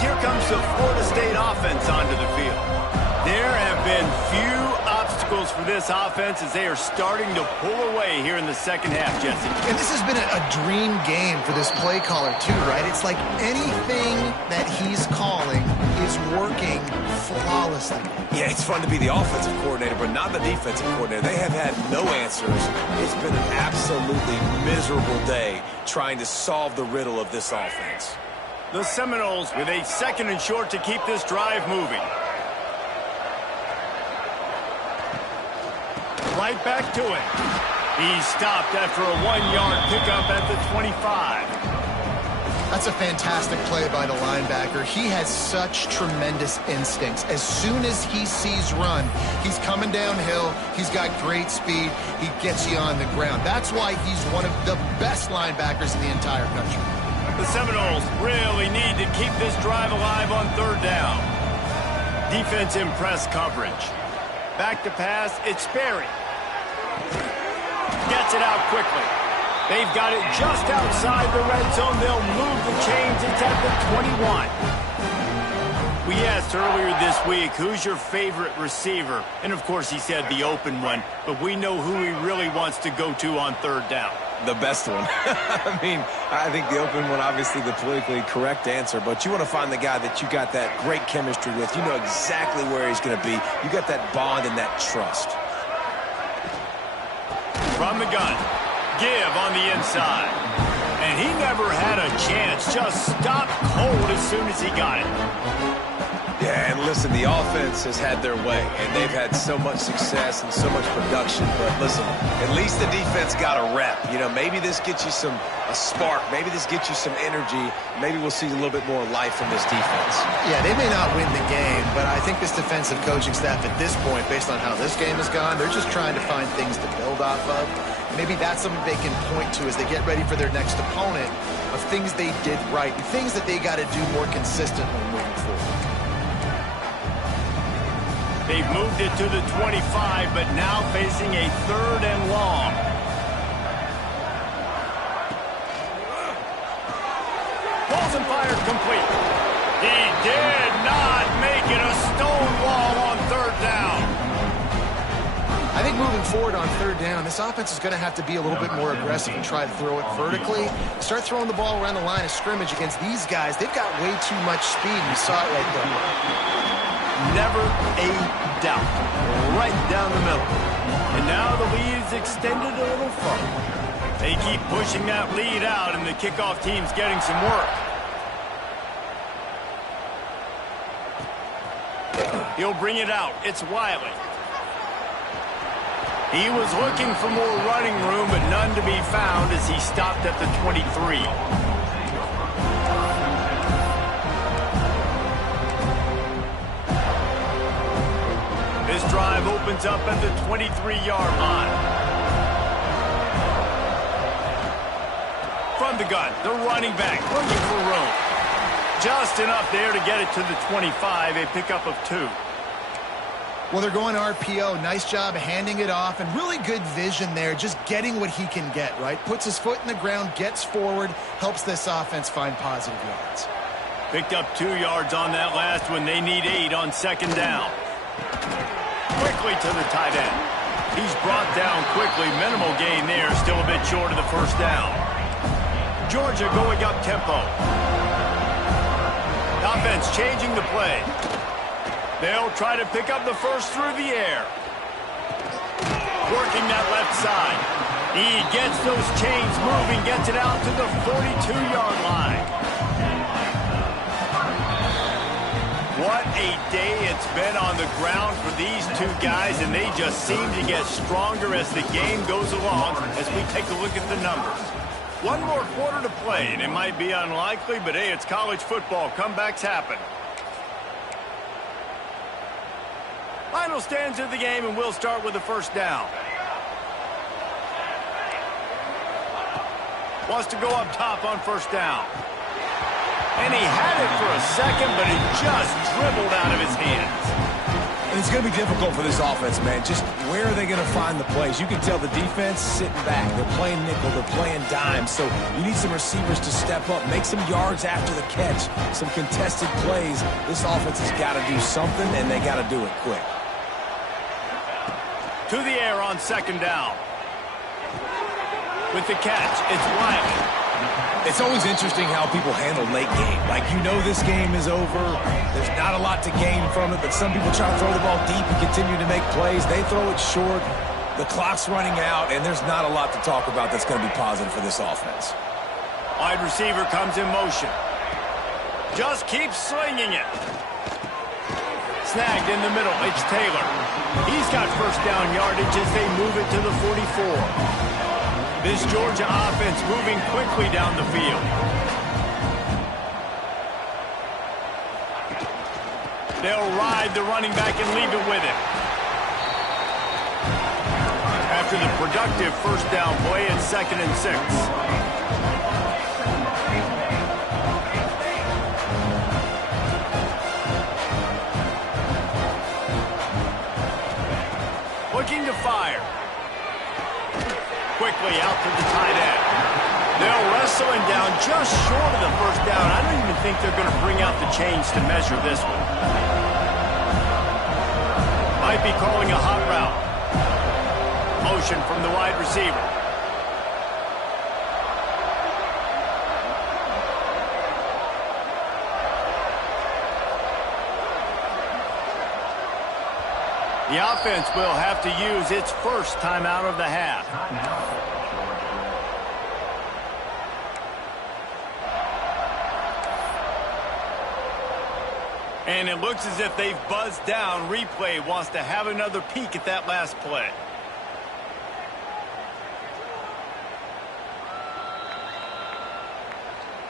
Here comes the Florida State offense onto the field. There have been few obstacles signals for this offense as they are starting to pull away here in the second half, Jesse. And this has been a dream game for this play caller too, right? It's like anything that he's calling is working flawlessly. Yeah, it's fun to be the offensive coordinator, but not the defensive coordinator. They have had no answers. It's been an absolutely miserable day trying to solve the riddle of this offense. The Seminoles with a 2nd and short to keep this drive moving. Right back to it. He's stopped after a 1-yard pickup at the 25. That's a fantastic play by the linebacker. He has such tremendous instincts. As soon as he sees run, he's coming downhill. He's got great speed. He gets you on the ground. That's why he's one of the best linebackers in the entire country. The Seminoles really need to keep this drive alive on 3rd down. Defense in press coverage. Back to pass, it's Sperry. Gets it out quickly. They've got it just outside the red zone. They'll move the chains. It's at the 21. We asked earlier this week, who's your favorite receiver? And, of course, he said the open one. But we know who he really wants to go to on 3rd down. The best one. I mean, I think the open one, obviously the politically correct answer, but you want to find the guy that you got that great chemistry with. You know exactly where he's going to be. You got that bond and that trust. From the gun. Give on the inside. And he never had a chance. Just stopped cold as soon as he got it. Yeah, and listen, the offense has had their way, and they've had so much success and so much production. But listen, at least the defense got a rep. You know, maybe this gets you a spark. Maybe this gets you some energy. Maybe we'll see a little bit more life from this defense. Yeah, they may not win the game, but I think this defensive coaching staff at this point, based on how this game has gone, they're just trying to find things to build off of. Maybe that's something they can point to as they get ready for their next opponent of things they did right and things that they got to do more consistently moving forward. They've moved it to the 25, but now facing a 3rd and long. Balls and fire complete. He did not make it. A stone wall on 3rd down. I think moving forward on 3rd down, this offense is going to have to be a little bit more aggressive and try to throw it vertically. Start throwing the ball around the line of scrimmage against these guys. They've got way too much speed. You saw it right there. Never a doubt. Right down the middle. And now the lead is extended a little further. They keep pushing that lead out, and the kickoff team's getting some work. He'll bring it out. It's Wiley. He was looking for more running room, but none to be found as he stopped at the 23. This drive opens up at the 23-yard line. From the gun, the running back looking for room. Just enough there to get it to the 25, a pickup of 2. Well, they're going RPO. Nice job handing it off, and really good vision there, just getting what he can get, right? Puts his foot in the ground, gets forward, helps this offense find positive yards. Picked up 2 yards on that last one. They need 8 on 2nd down. Quickly to the tight end. He's brought down quickly. Minimal gain there. Still a bit short of the 1st down. Georgia going up tempo. Offense changing the play. They'll try to pick up the first through the air. Working that left side. He gets those chains moving, gets it out to the 42-yard line. What a day it's been on the ground for these two guys, and they just seem to get stronger as the game goes along as we take a look at the numbers. One more quarter to play, and it might be unlikely, but hey, it's college football. Comebacks happen. Final stands of the game, and we'll start with the 1st down. Wants to go up top on 1st down. And he had it for a second, but it just dribbled out of his hands. And it's going to be difficult for this offense, man. Just where are they going to find the plays? You can tell the defense sitting back. They're playing nickel. They're playing dime. So you need some receivers to step up, make some yards after the catch, some contested plays. This offense has got to do something, and they got to do it quick. To the air on second down. With the catch, it's Wiley. It's always interesting how people handle late game. Like, you know this game is over. There's not a lot to gain from it, but some people try to throw the ball deep and continue to make plays. They throw it short. The clock's running out, and there's not a lot to talk about that's going to be positive for this offense. Wide receiver comes in motion. Just keeps slinging it. Snagged in the middle. It's Taylor. He's got first down yardage as they move it to the 44. This Georgia offense moving quickly down the field. They'll ride the running back and leave it with him. After the productive first down play, it's 2nd and 6. Looking to fire. Quickly out to the tight end. They'll wrestle him down just short of the first down. I don't even think they're going to bring out the chains to measure this one. Might be calling a hot route. Motion from the wide receiver. The offense will have to use its first timeout of the half. And it looks as if they've buzzed down. Replay wants to have another peek at that last play.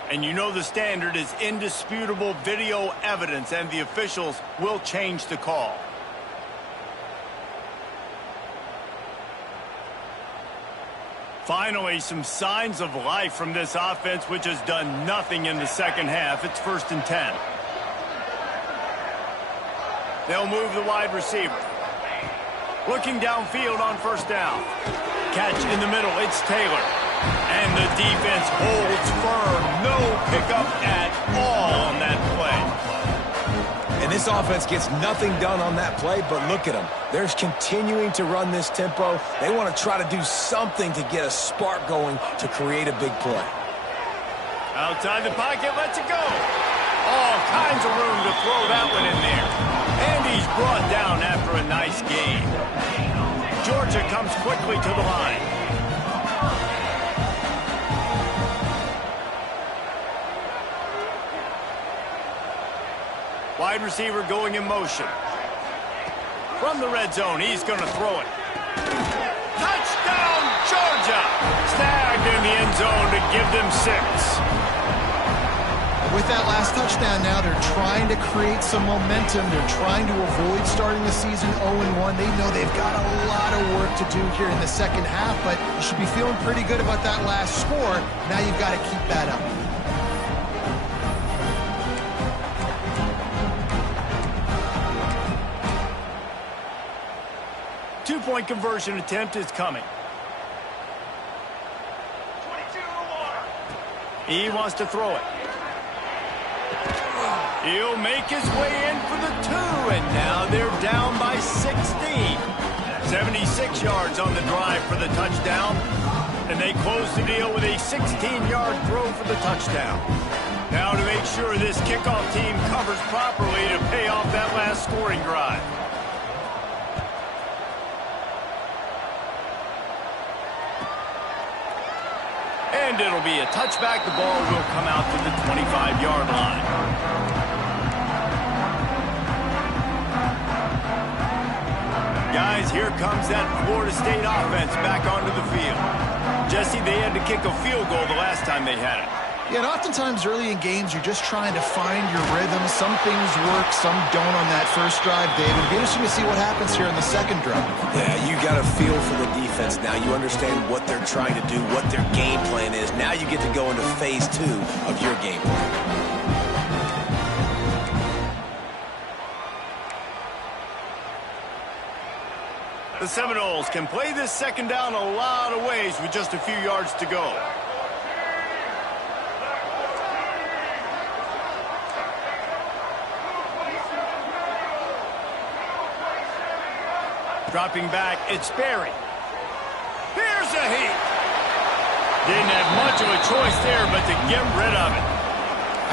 And you know the standard is indisputable video evidence, and the officials will change the call. Finally, some signs of life from this offense, which has done nothing in the second half. It's 1st and 10. They'll move the wide receiver. Looking downfield on first down. Catch in the middle. It's Taylor. And the defense holds firm. No pickup at all on that play. And this offense gets nothing done on that play, but look at them. They're continuing to run this tempo. They want to try to do something to get a spark going to create a big play. Outside the pocket, lets it go. All kinds of room to throw that one in there. And he's brought down after a nice gain. Georgia comes quickly to the line. Wide receiver going in motion. From the red zone, he's going to throw it. Touchdown, Georgia! Snagged in the end zone to give them 6. With that last touchdown now, they're trying to create some momentum. They're trying to avoid starting the season 0-1. They know they've got a lot of work to do here in the second half, but you should be feeling pretty good about that last score. Now you've got to keep that up. Two-point conversion attempt is coming. He wants to throw it. He'll make his way in for the 2, and now they're down by 16. 76 yards on the drive for the touchdown, and they close the deal with a 16-yard throw for the touchdown. Now to make sure this kickoff team covers properly to pay off that last scoring drive. And it'll be a touchback. The ball will come out to the 25-yard line. Guys, here comes that Florida State offense back onto the field. Jesse, they had to kick a field goal the last time they had it. Yeah, and oftentimes early in games, you're just trying to find your rhythm. Some things work, some don't on that first drive, David. It'll be interesting to see what happens here in the second drive. Yeah, you got a feel for the defense now. You understand what they're trying to do, what their game plan is. Now you get to go into phase 2 of your game plan. The Seminoles can play this second down a lot of ways with just a few yards to go. Dropping back, it's Sperry. Here's a heat. Didn't have much of a choice there, but to get rid of it.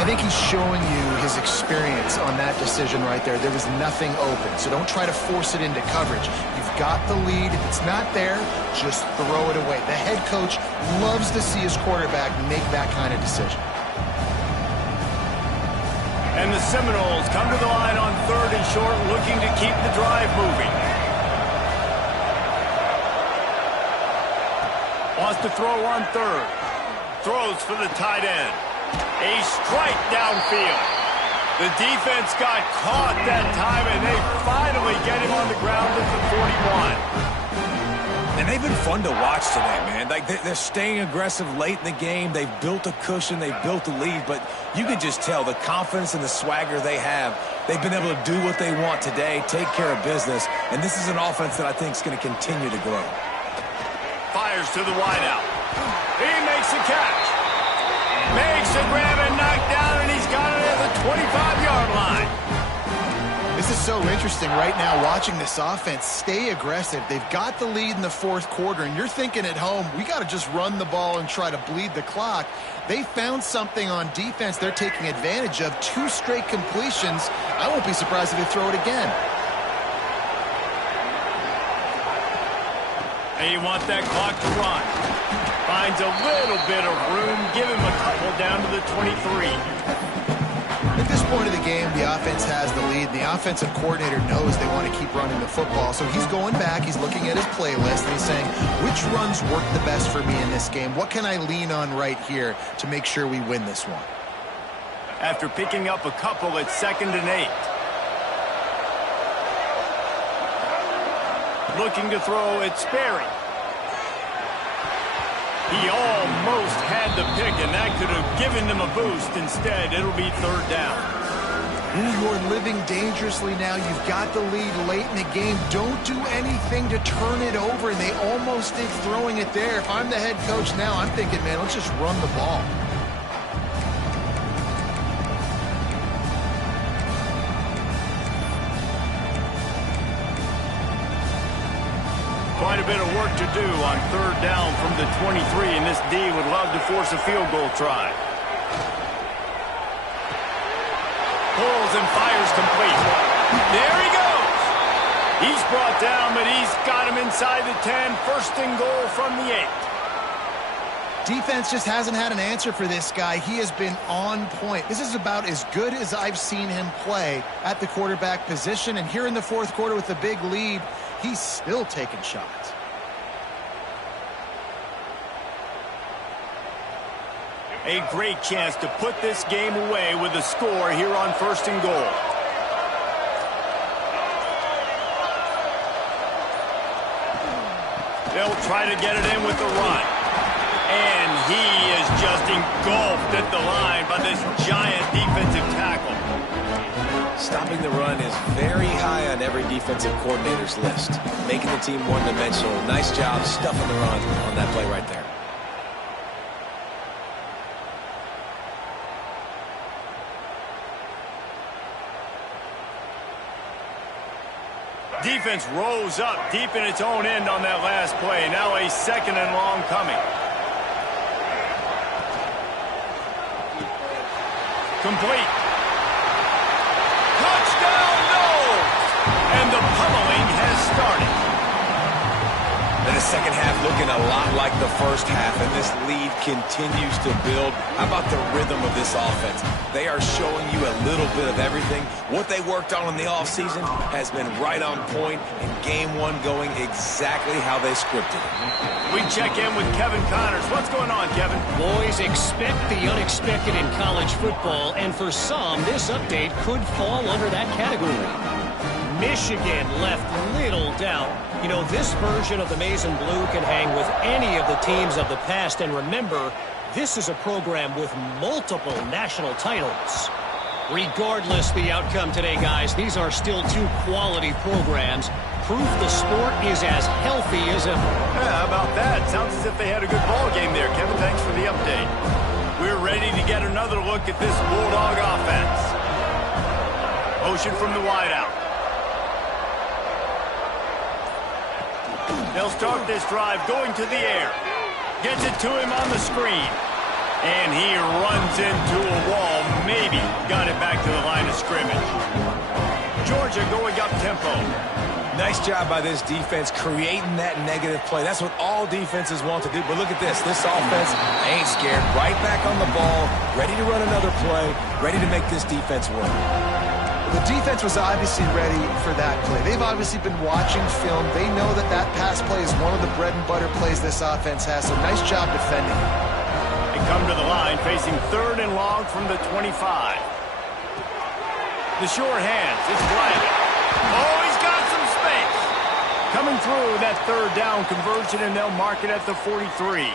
I think he's showing you his experience on that decision right there. There was nothing open, so don't try to force it into coverage. You've got the lead. If it's not there, just throw it away. The head coach loves to see his quarterback make that kind of decision. And the Seminoles come to the line on 3rd and short, looking to keep the drive moving. Wants to throw on 3rd. Throws for the tight end. A strike downfield. The defense got caught that time, and they finally get him on the ground at the 41. And they've been fun to watch today, man. Like they're staying aggressive late in the game. They've built a cushion. They've built a lead. But you can just tell the confidence and the swagger they have. They've been able to do what they want today, take care of business. And this is an offense that I think is going to continue to grow. Fires to the wideout. He makes the catch. Makes the grab and knock down, and he's got it at the 25-yard line. This is so interesting right now watching this offense stay aggressive. They've got the lead in the 4th quarter, and you're thinking at home, we got to just run the ball and try to bleed the clock. They found something on defense they're taking advantage of. 2 straight completions. I won't be surprised if they throw it again. And you want that clock to run. Finds a little bit of room. Give him a couple down to the 23. At this point of the game, the offense has the lead. The offensive coordinator knows they want to keep running the football. So he's going back. He's looking at his playlist, and he's saying, which runs work the best for me in this game? What can I lean on right here to make sure we win this one? After picking up a couple at 2nd and 8. Looking to throw at Sperry. He almost had the pick, and that could have given them a boost. Instead, it'll be 3rd down. You're living dangerously now. You've got the lead late in the game. Don't do anything to turn it over, and they almost did throwing it there. If I'm the head coach now, I'm thinking, man, let's just run the ball. Quite a bit of work to do on 3rd down from the 23, and this D would love to force a field goal try. Pulls and fires complete. There he goes. He's brought down, but he's got him inside the 10. 1st and goal from the 8. Defense just hasn't had an answer for this guy. He has been on point. This is about as good as I've seen him play at the quarterback position, and here in the 4th quarter with the big lead, he's still taking shots. A great chance to put this game away with a score here on 1st and goal. They'll try to get it in with the run. And he is just engulfed at the line by this giant defensive tackle. Stopping the run is very high on every defensive coordinator's list. Making the team one-dimensional. Nice job stuffing the run on that play right there. Defense rose up deep in its own end on that last play. Now a 2nd and long coming. Complete. Touchdown, no! And the pummeling has started. And the second half looking a lot like the first half, and this lead continues to build. How about the rhythm of this offense? They are showing you a little bit of everything. What they worked on in the offseason has been right on point, and game 1 going exactly how they scripted it. We check in with Kevin Connors. What's going on, Kevin? Boys, expect the unexpected in college football, and for some, this update could fall under that category. Michigan left little doubt. You know, this version of the Maize and Blue can hang with any of the teams of the past, and remember, this is a program with multiple national titles. Regardless the outcome today, guys, these are still 2 quality programs. Proof the sport is as healthy as ever. Yeah, how about that? Sounds as if they had a good ball game there, Kevin. Thanks for the update. We're ready to get another look at this Bulldog offense. Motion from the wideout. They'll start this drive going to the air. Gets it to him on the screen. And he runs into a wall. Maybe got it back to the line of scrimmage. Georgia going up tempo. Nice job by this defense creating that negative play. That's what all defenses want to do. But look at this. This offense ain't scared. Right back on the ball, ready to run another play, ready to make this defense work. The defense was obviously ready for that play. They've obviously been watching film. They know that that pass play is one of the bread and butter plays this offense has, so nice job defending. They come to the line facing 3rd and long from the 25. The short hands. It's Bryant. Oh, he's got some space. Coming through that 3rd down conversion, and they'll mark it at the 43.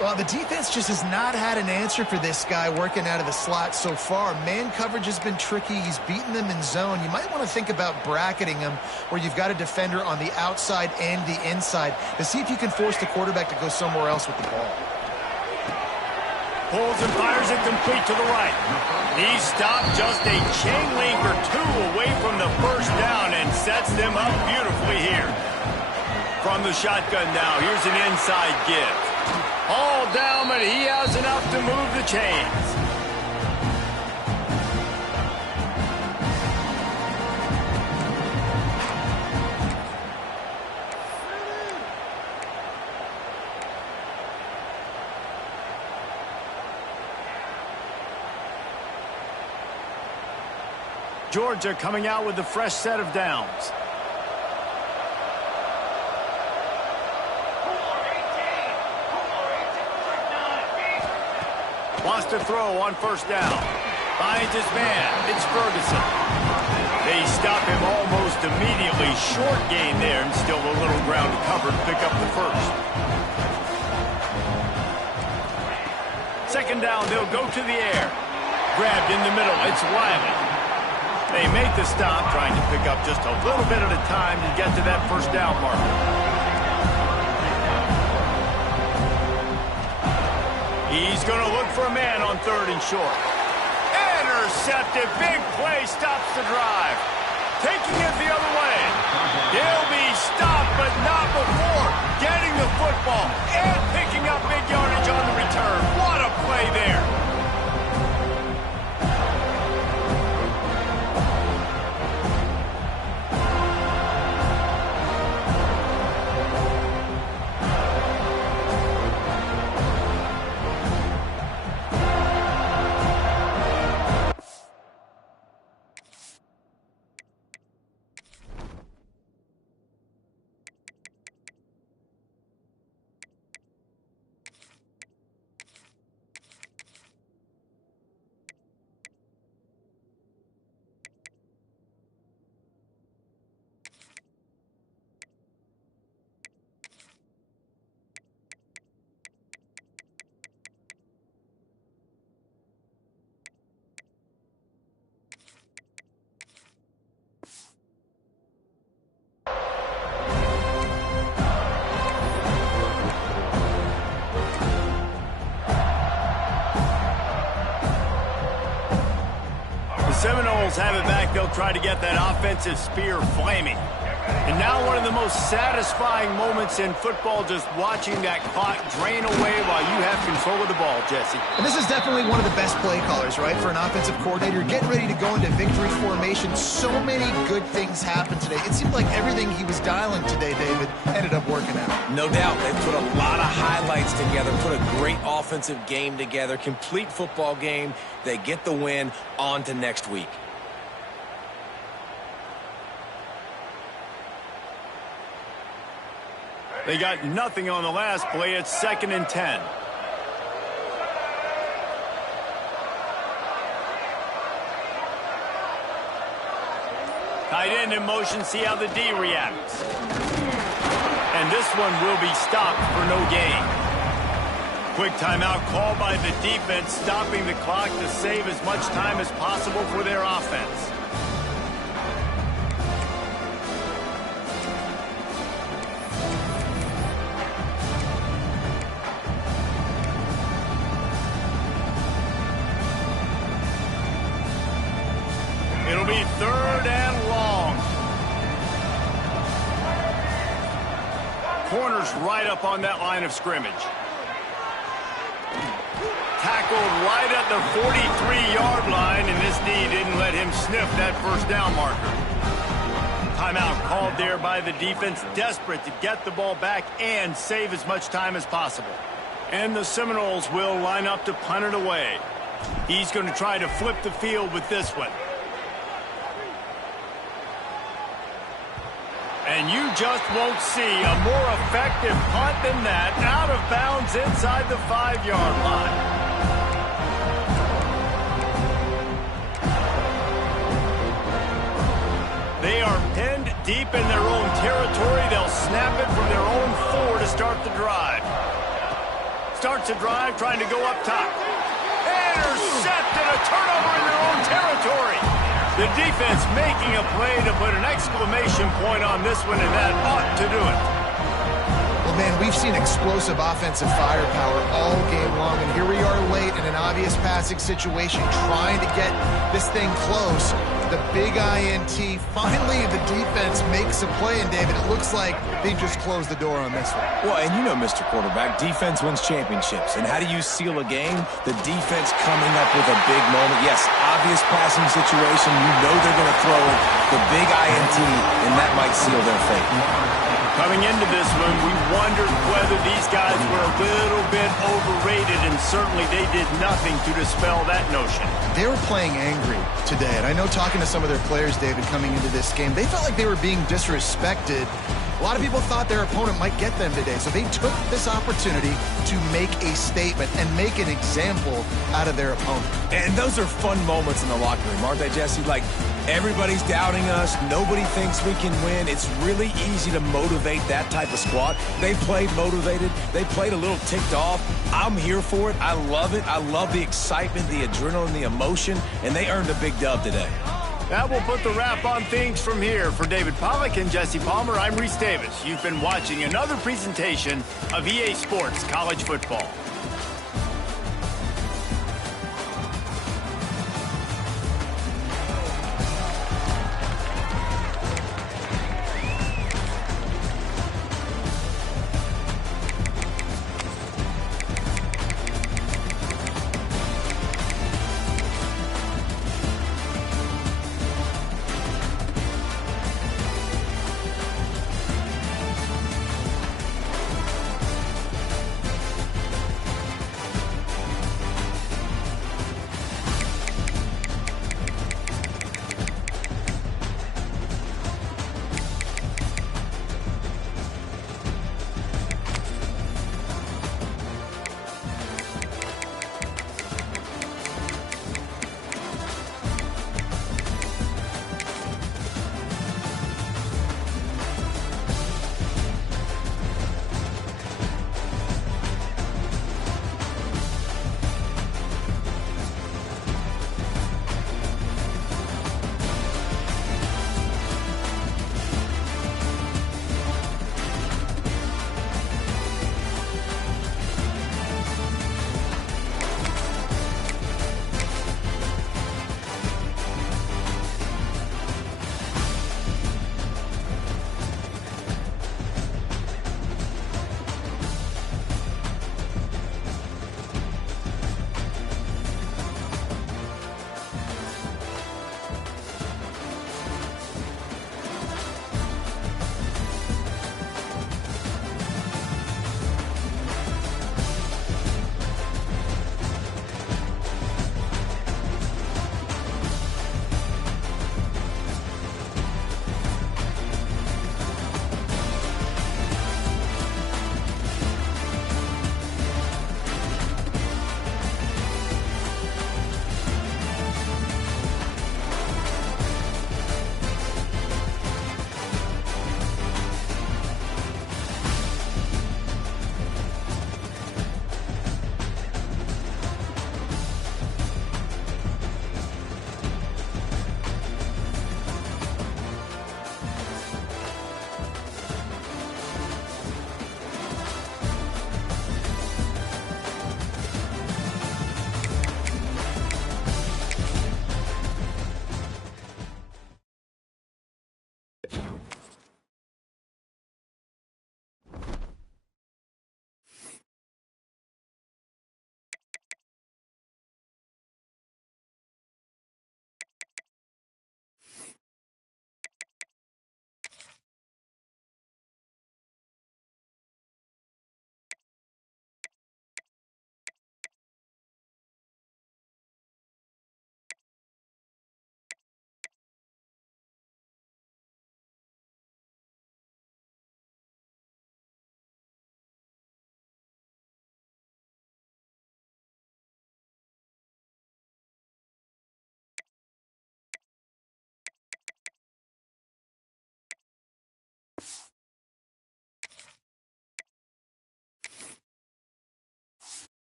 Well, the defense just has not had an answer for this guy working out of the slot so far. Man coverage has been tricky. He's beaten them in zone. You might want to think about bracketing him where you've got a defender on the outside and the inside to see if you can force the quarterback to go somewhere else with the ball. Pulls and fires it complete to the right. He's stopped just a chain link or 2 away from the first down and sets them up beautifully here. From the shotgun now, here's an inside give. All down, but he has enough to move the chains. Georgia coming out with a fresh set of downs. Wants to throw on first down. Finds his man. It's Ferguson. They stop him almost immediately. Short gain there and still a little ground to cover to pick up the first. 2nd down, they'll go to the air. Grabbed in the middle. It's Wiley. They make the stop, trying to pick up just a little bit at a time to get to that first down marker. He's going to look for a man on 3rd and short. Intercepted. Big play stops the drive. Taking it the other way. He'll be stopped, but not before getting the football and picking up big yardage on the return. What a play there. Seminoles have it back. They'll try to get that offensive spear flaming. And now one of the most satisfying moments in football, just watching that clock drain away while you have control of the ball, Jesse. And this is definitely one of the best play callers, right, for an offensive coordinator. Getting ready to go into victory formation. So many good things happened today. It seemed like everything he was dialing today, David, ended up working out. No doubt. They put a lot of highlights together, put a great offensive game together, complete football game. They get the win. On to next week. They got nothing on the last play. It's 2nd and 10. Tight end in motion. See how the D reacts. And this one will be stopped for no gain. Quick timeout called by the defense, stopping the clock to save as much time as possible for their offense. It'll be 3rd and long. corner's right up on that line of scrimmage. Tackled right at the 43-yard line, and this knee didn't let him sniff that first down marker. Timeout called there by the defense, desperate to get the ball back and save as much time as possible. And the Seminoles will line up to punt it away. He's going to try to flip the field with this one. And you just won't see a more effective punt than that, out of bounds inside the 5-yard line. They are pinned deep in their own territory. They'll snap it from their own 4 to start the drive. Starts the drive trying to go up top. Intercepted, a turnover in their own territory. The defense making a play to put an exclamation point on this one, and that ought to do it. Well, man, we've seen explosive offensive firepower all game long, and here we are late in an obvious passing situation trying to get this thing close. The big INT, finally the defense makes a play, and David, it looks like they just closed the door on this one. Well, and you know, Mr. Quarterback, defense wins championships. And how do you seal a game? The defense coming up with a big moment. Yes, obvious passing situation. You know they're going to throw it. The big INT, and that might seal their fate. Coming into this one, we wondered whether these guys were a little bit overrated, and certainly they did nothing to dispel that notion. They were playing angry today, and I know talking to some of their players, David, coming into this game, they felt like they were being disrespected. A lot of people thought their opponent might get them today, so they took this opportunity to make a statement and make an example out of their opponent. And those are fun moments in the locker room, aren't they, Jesse? Like, everybody's doubting us. Nobody thinks we can win. It's really easy to motivate that type of squad. They played motivated. They played a little ticked off. I'm here for it. I love it. I love the excitement, the adrenaline, the emotion, and they earned a big dub today. That will put the wrap on things from here. For David Pollack and Jesse Palmer, I'm Reese Davis. You've been watching another presentation of EA Sports College Football.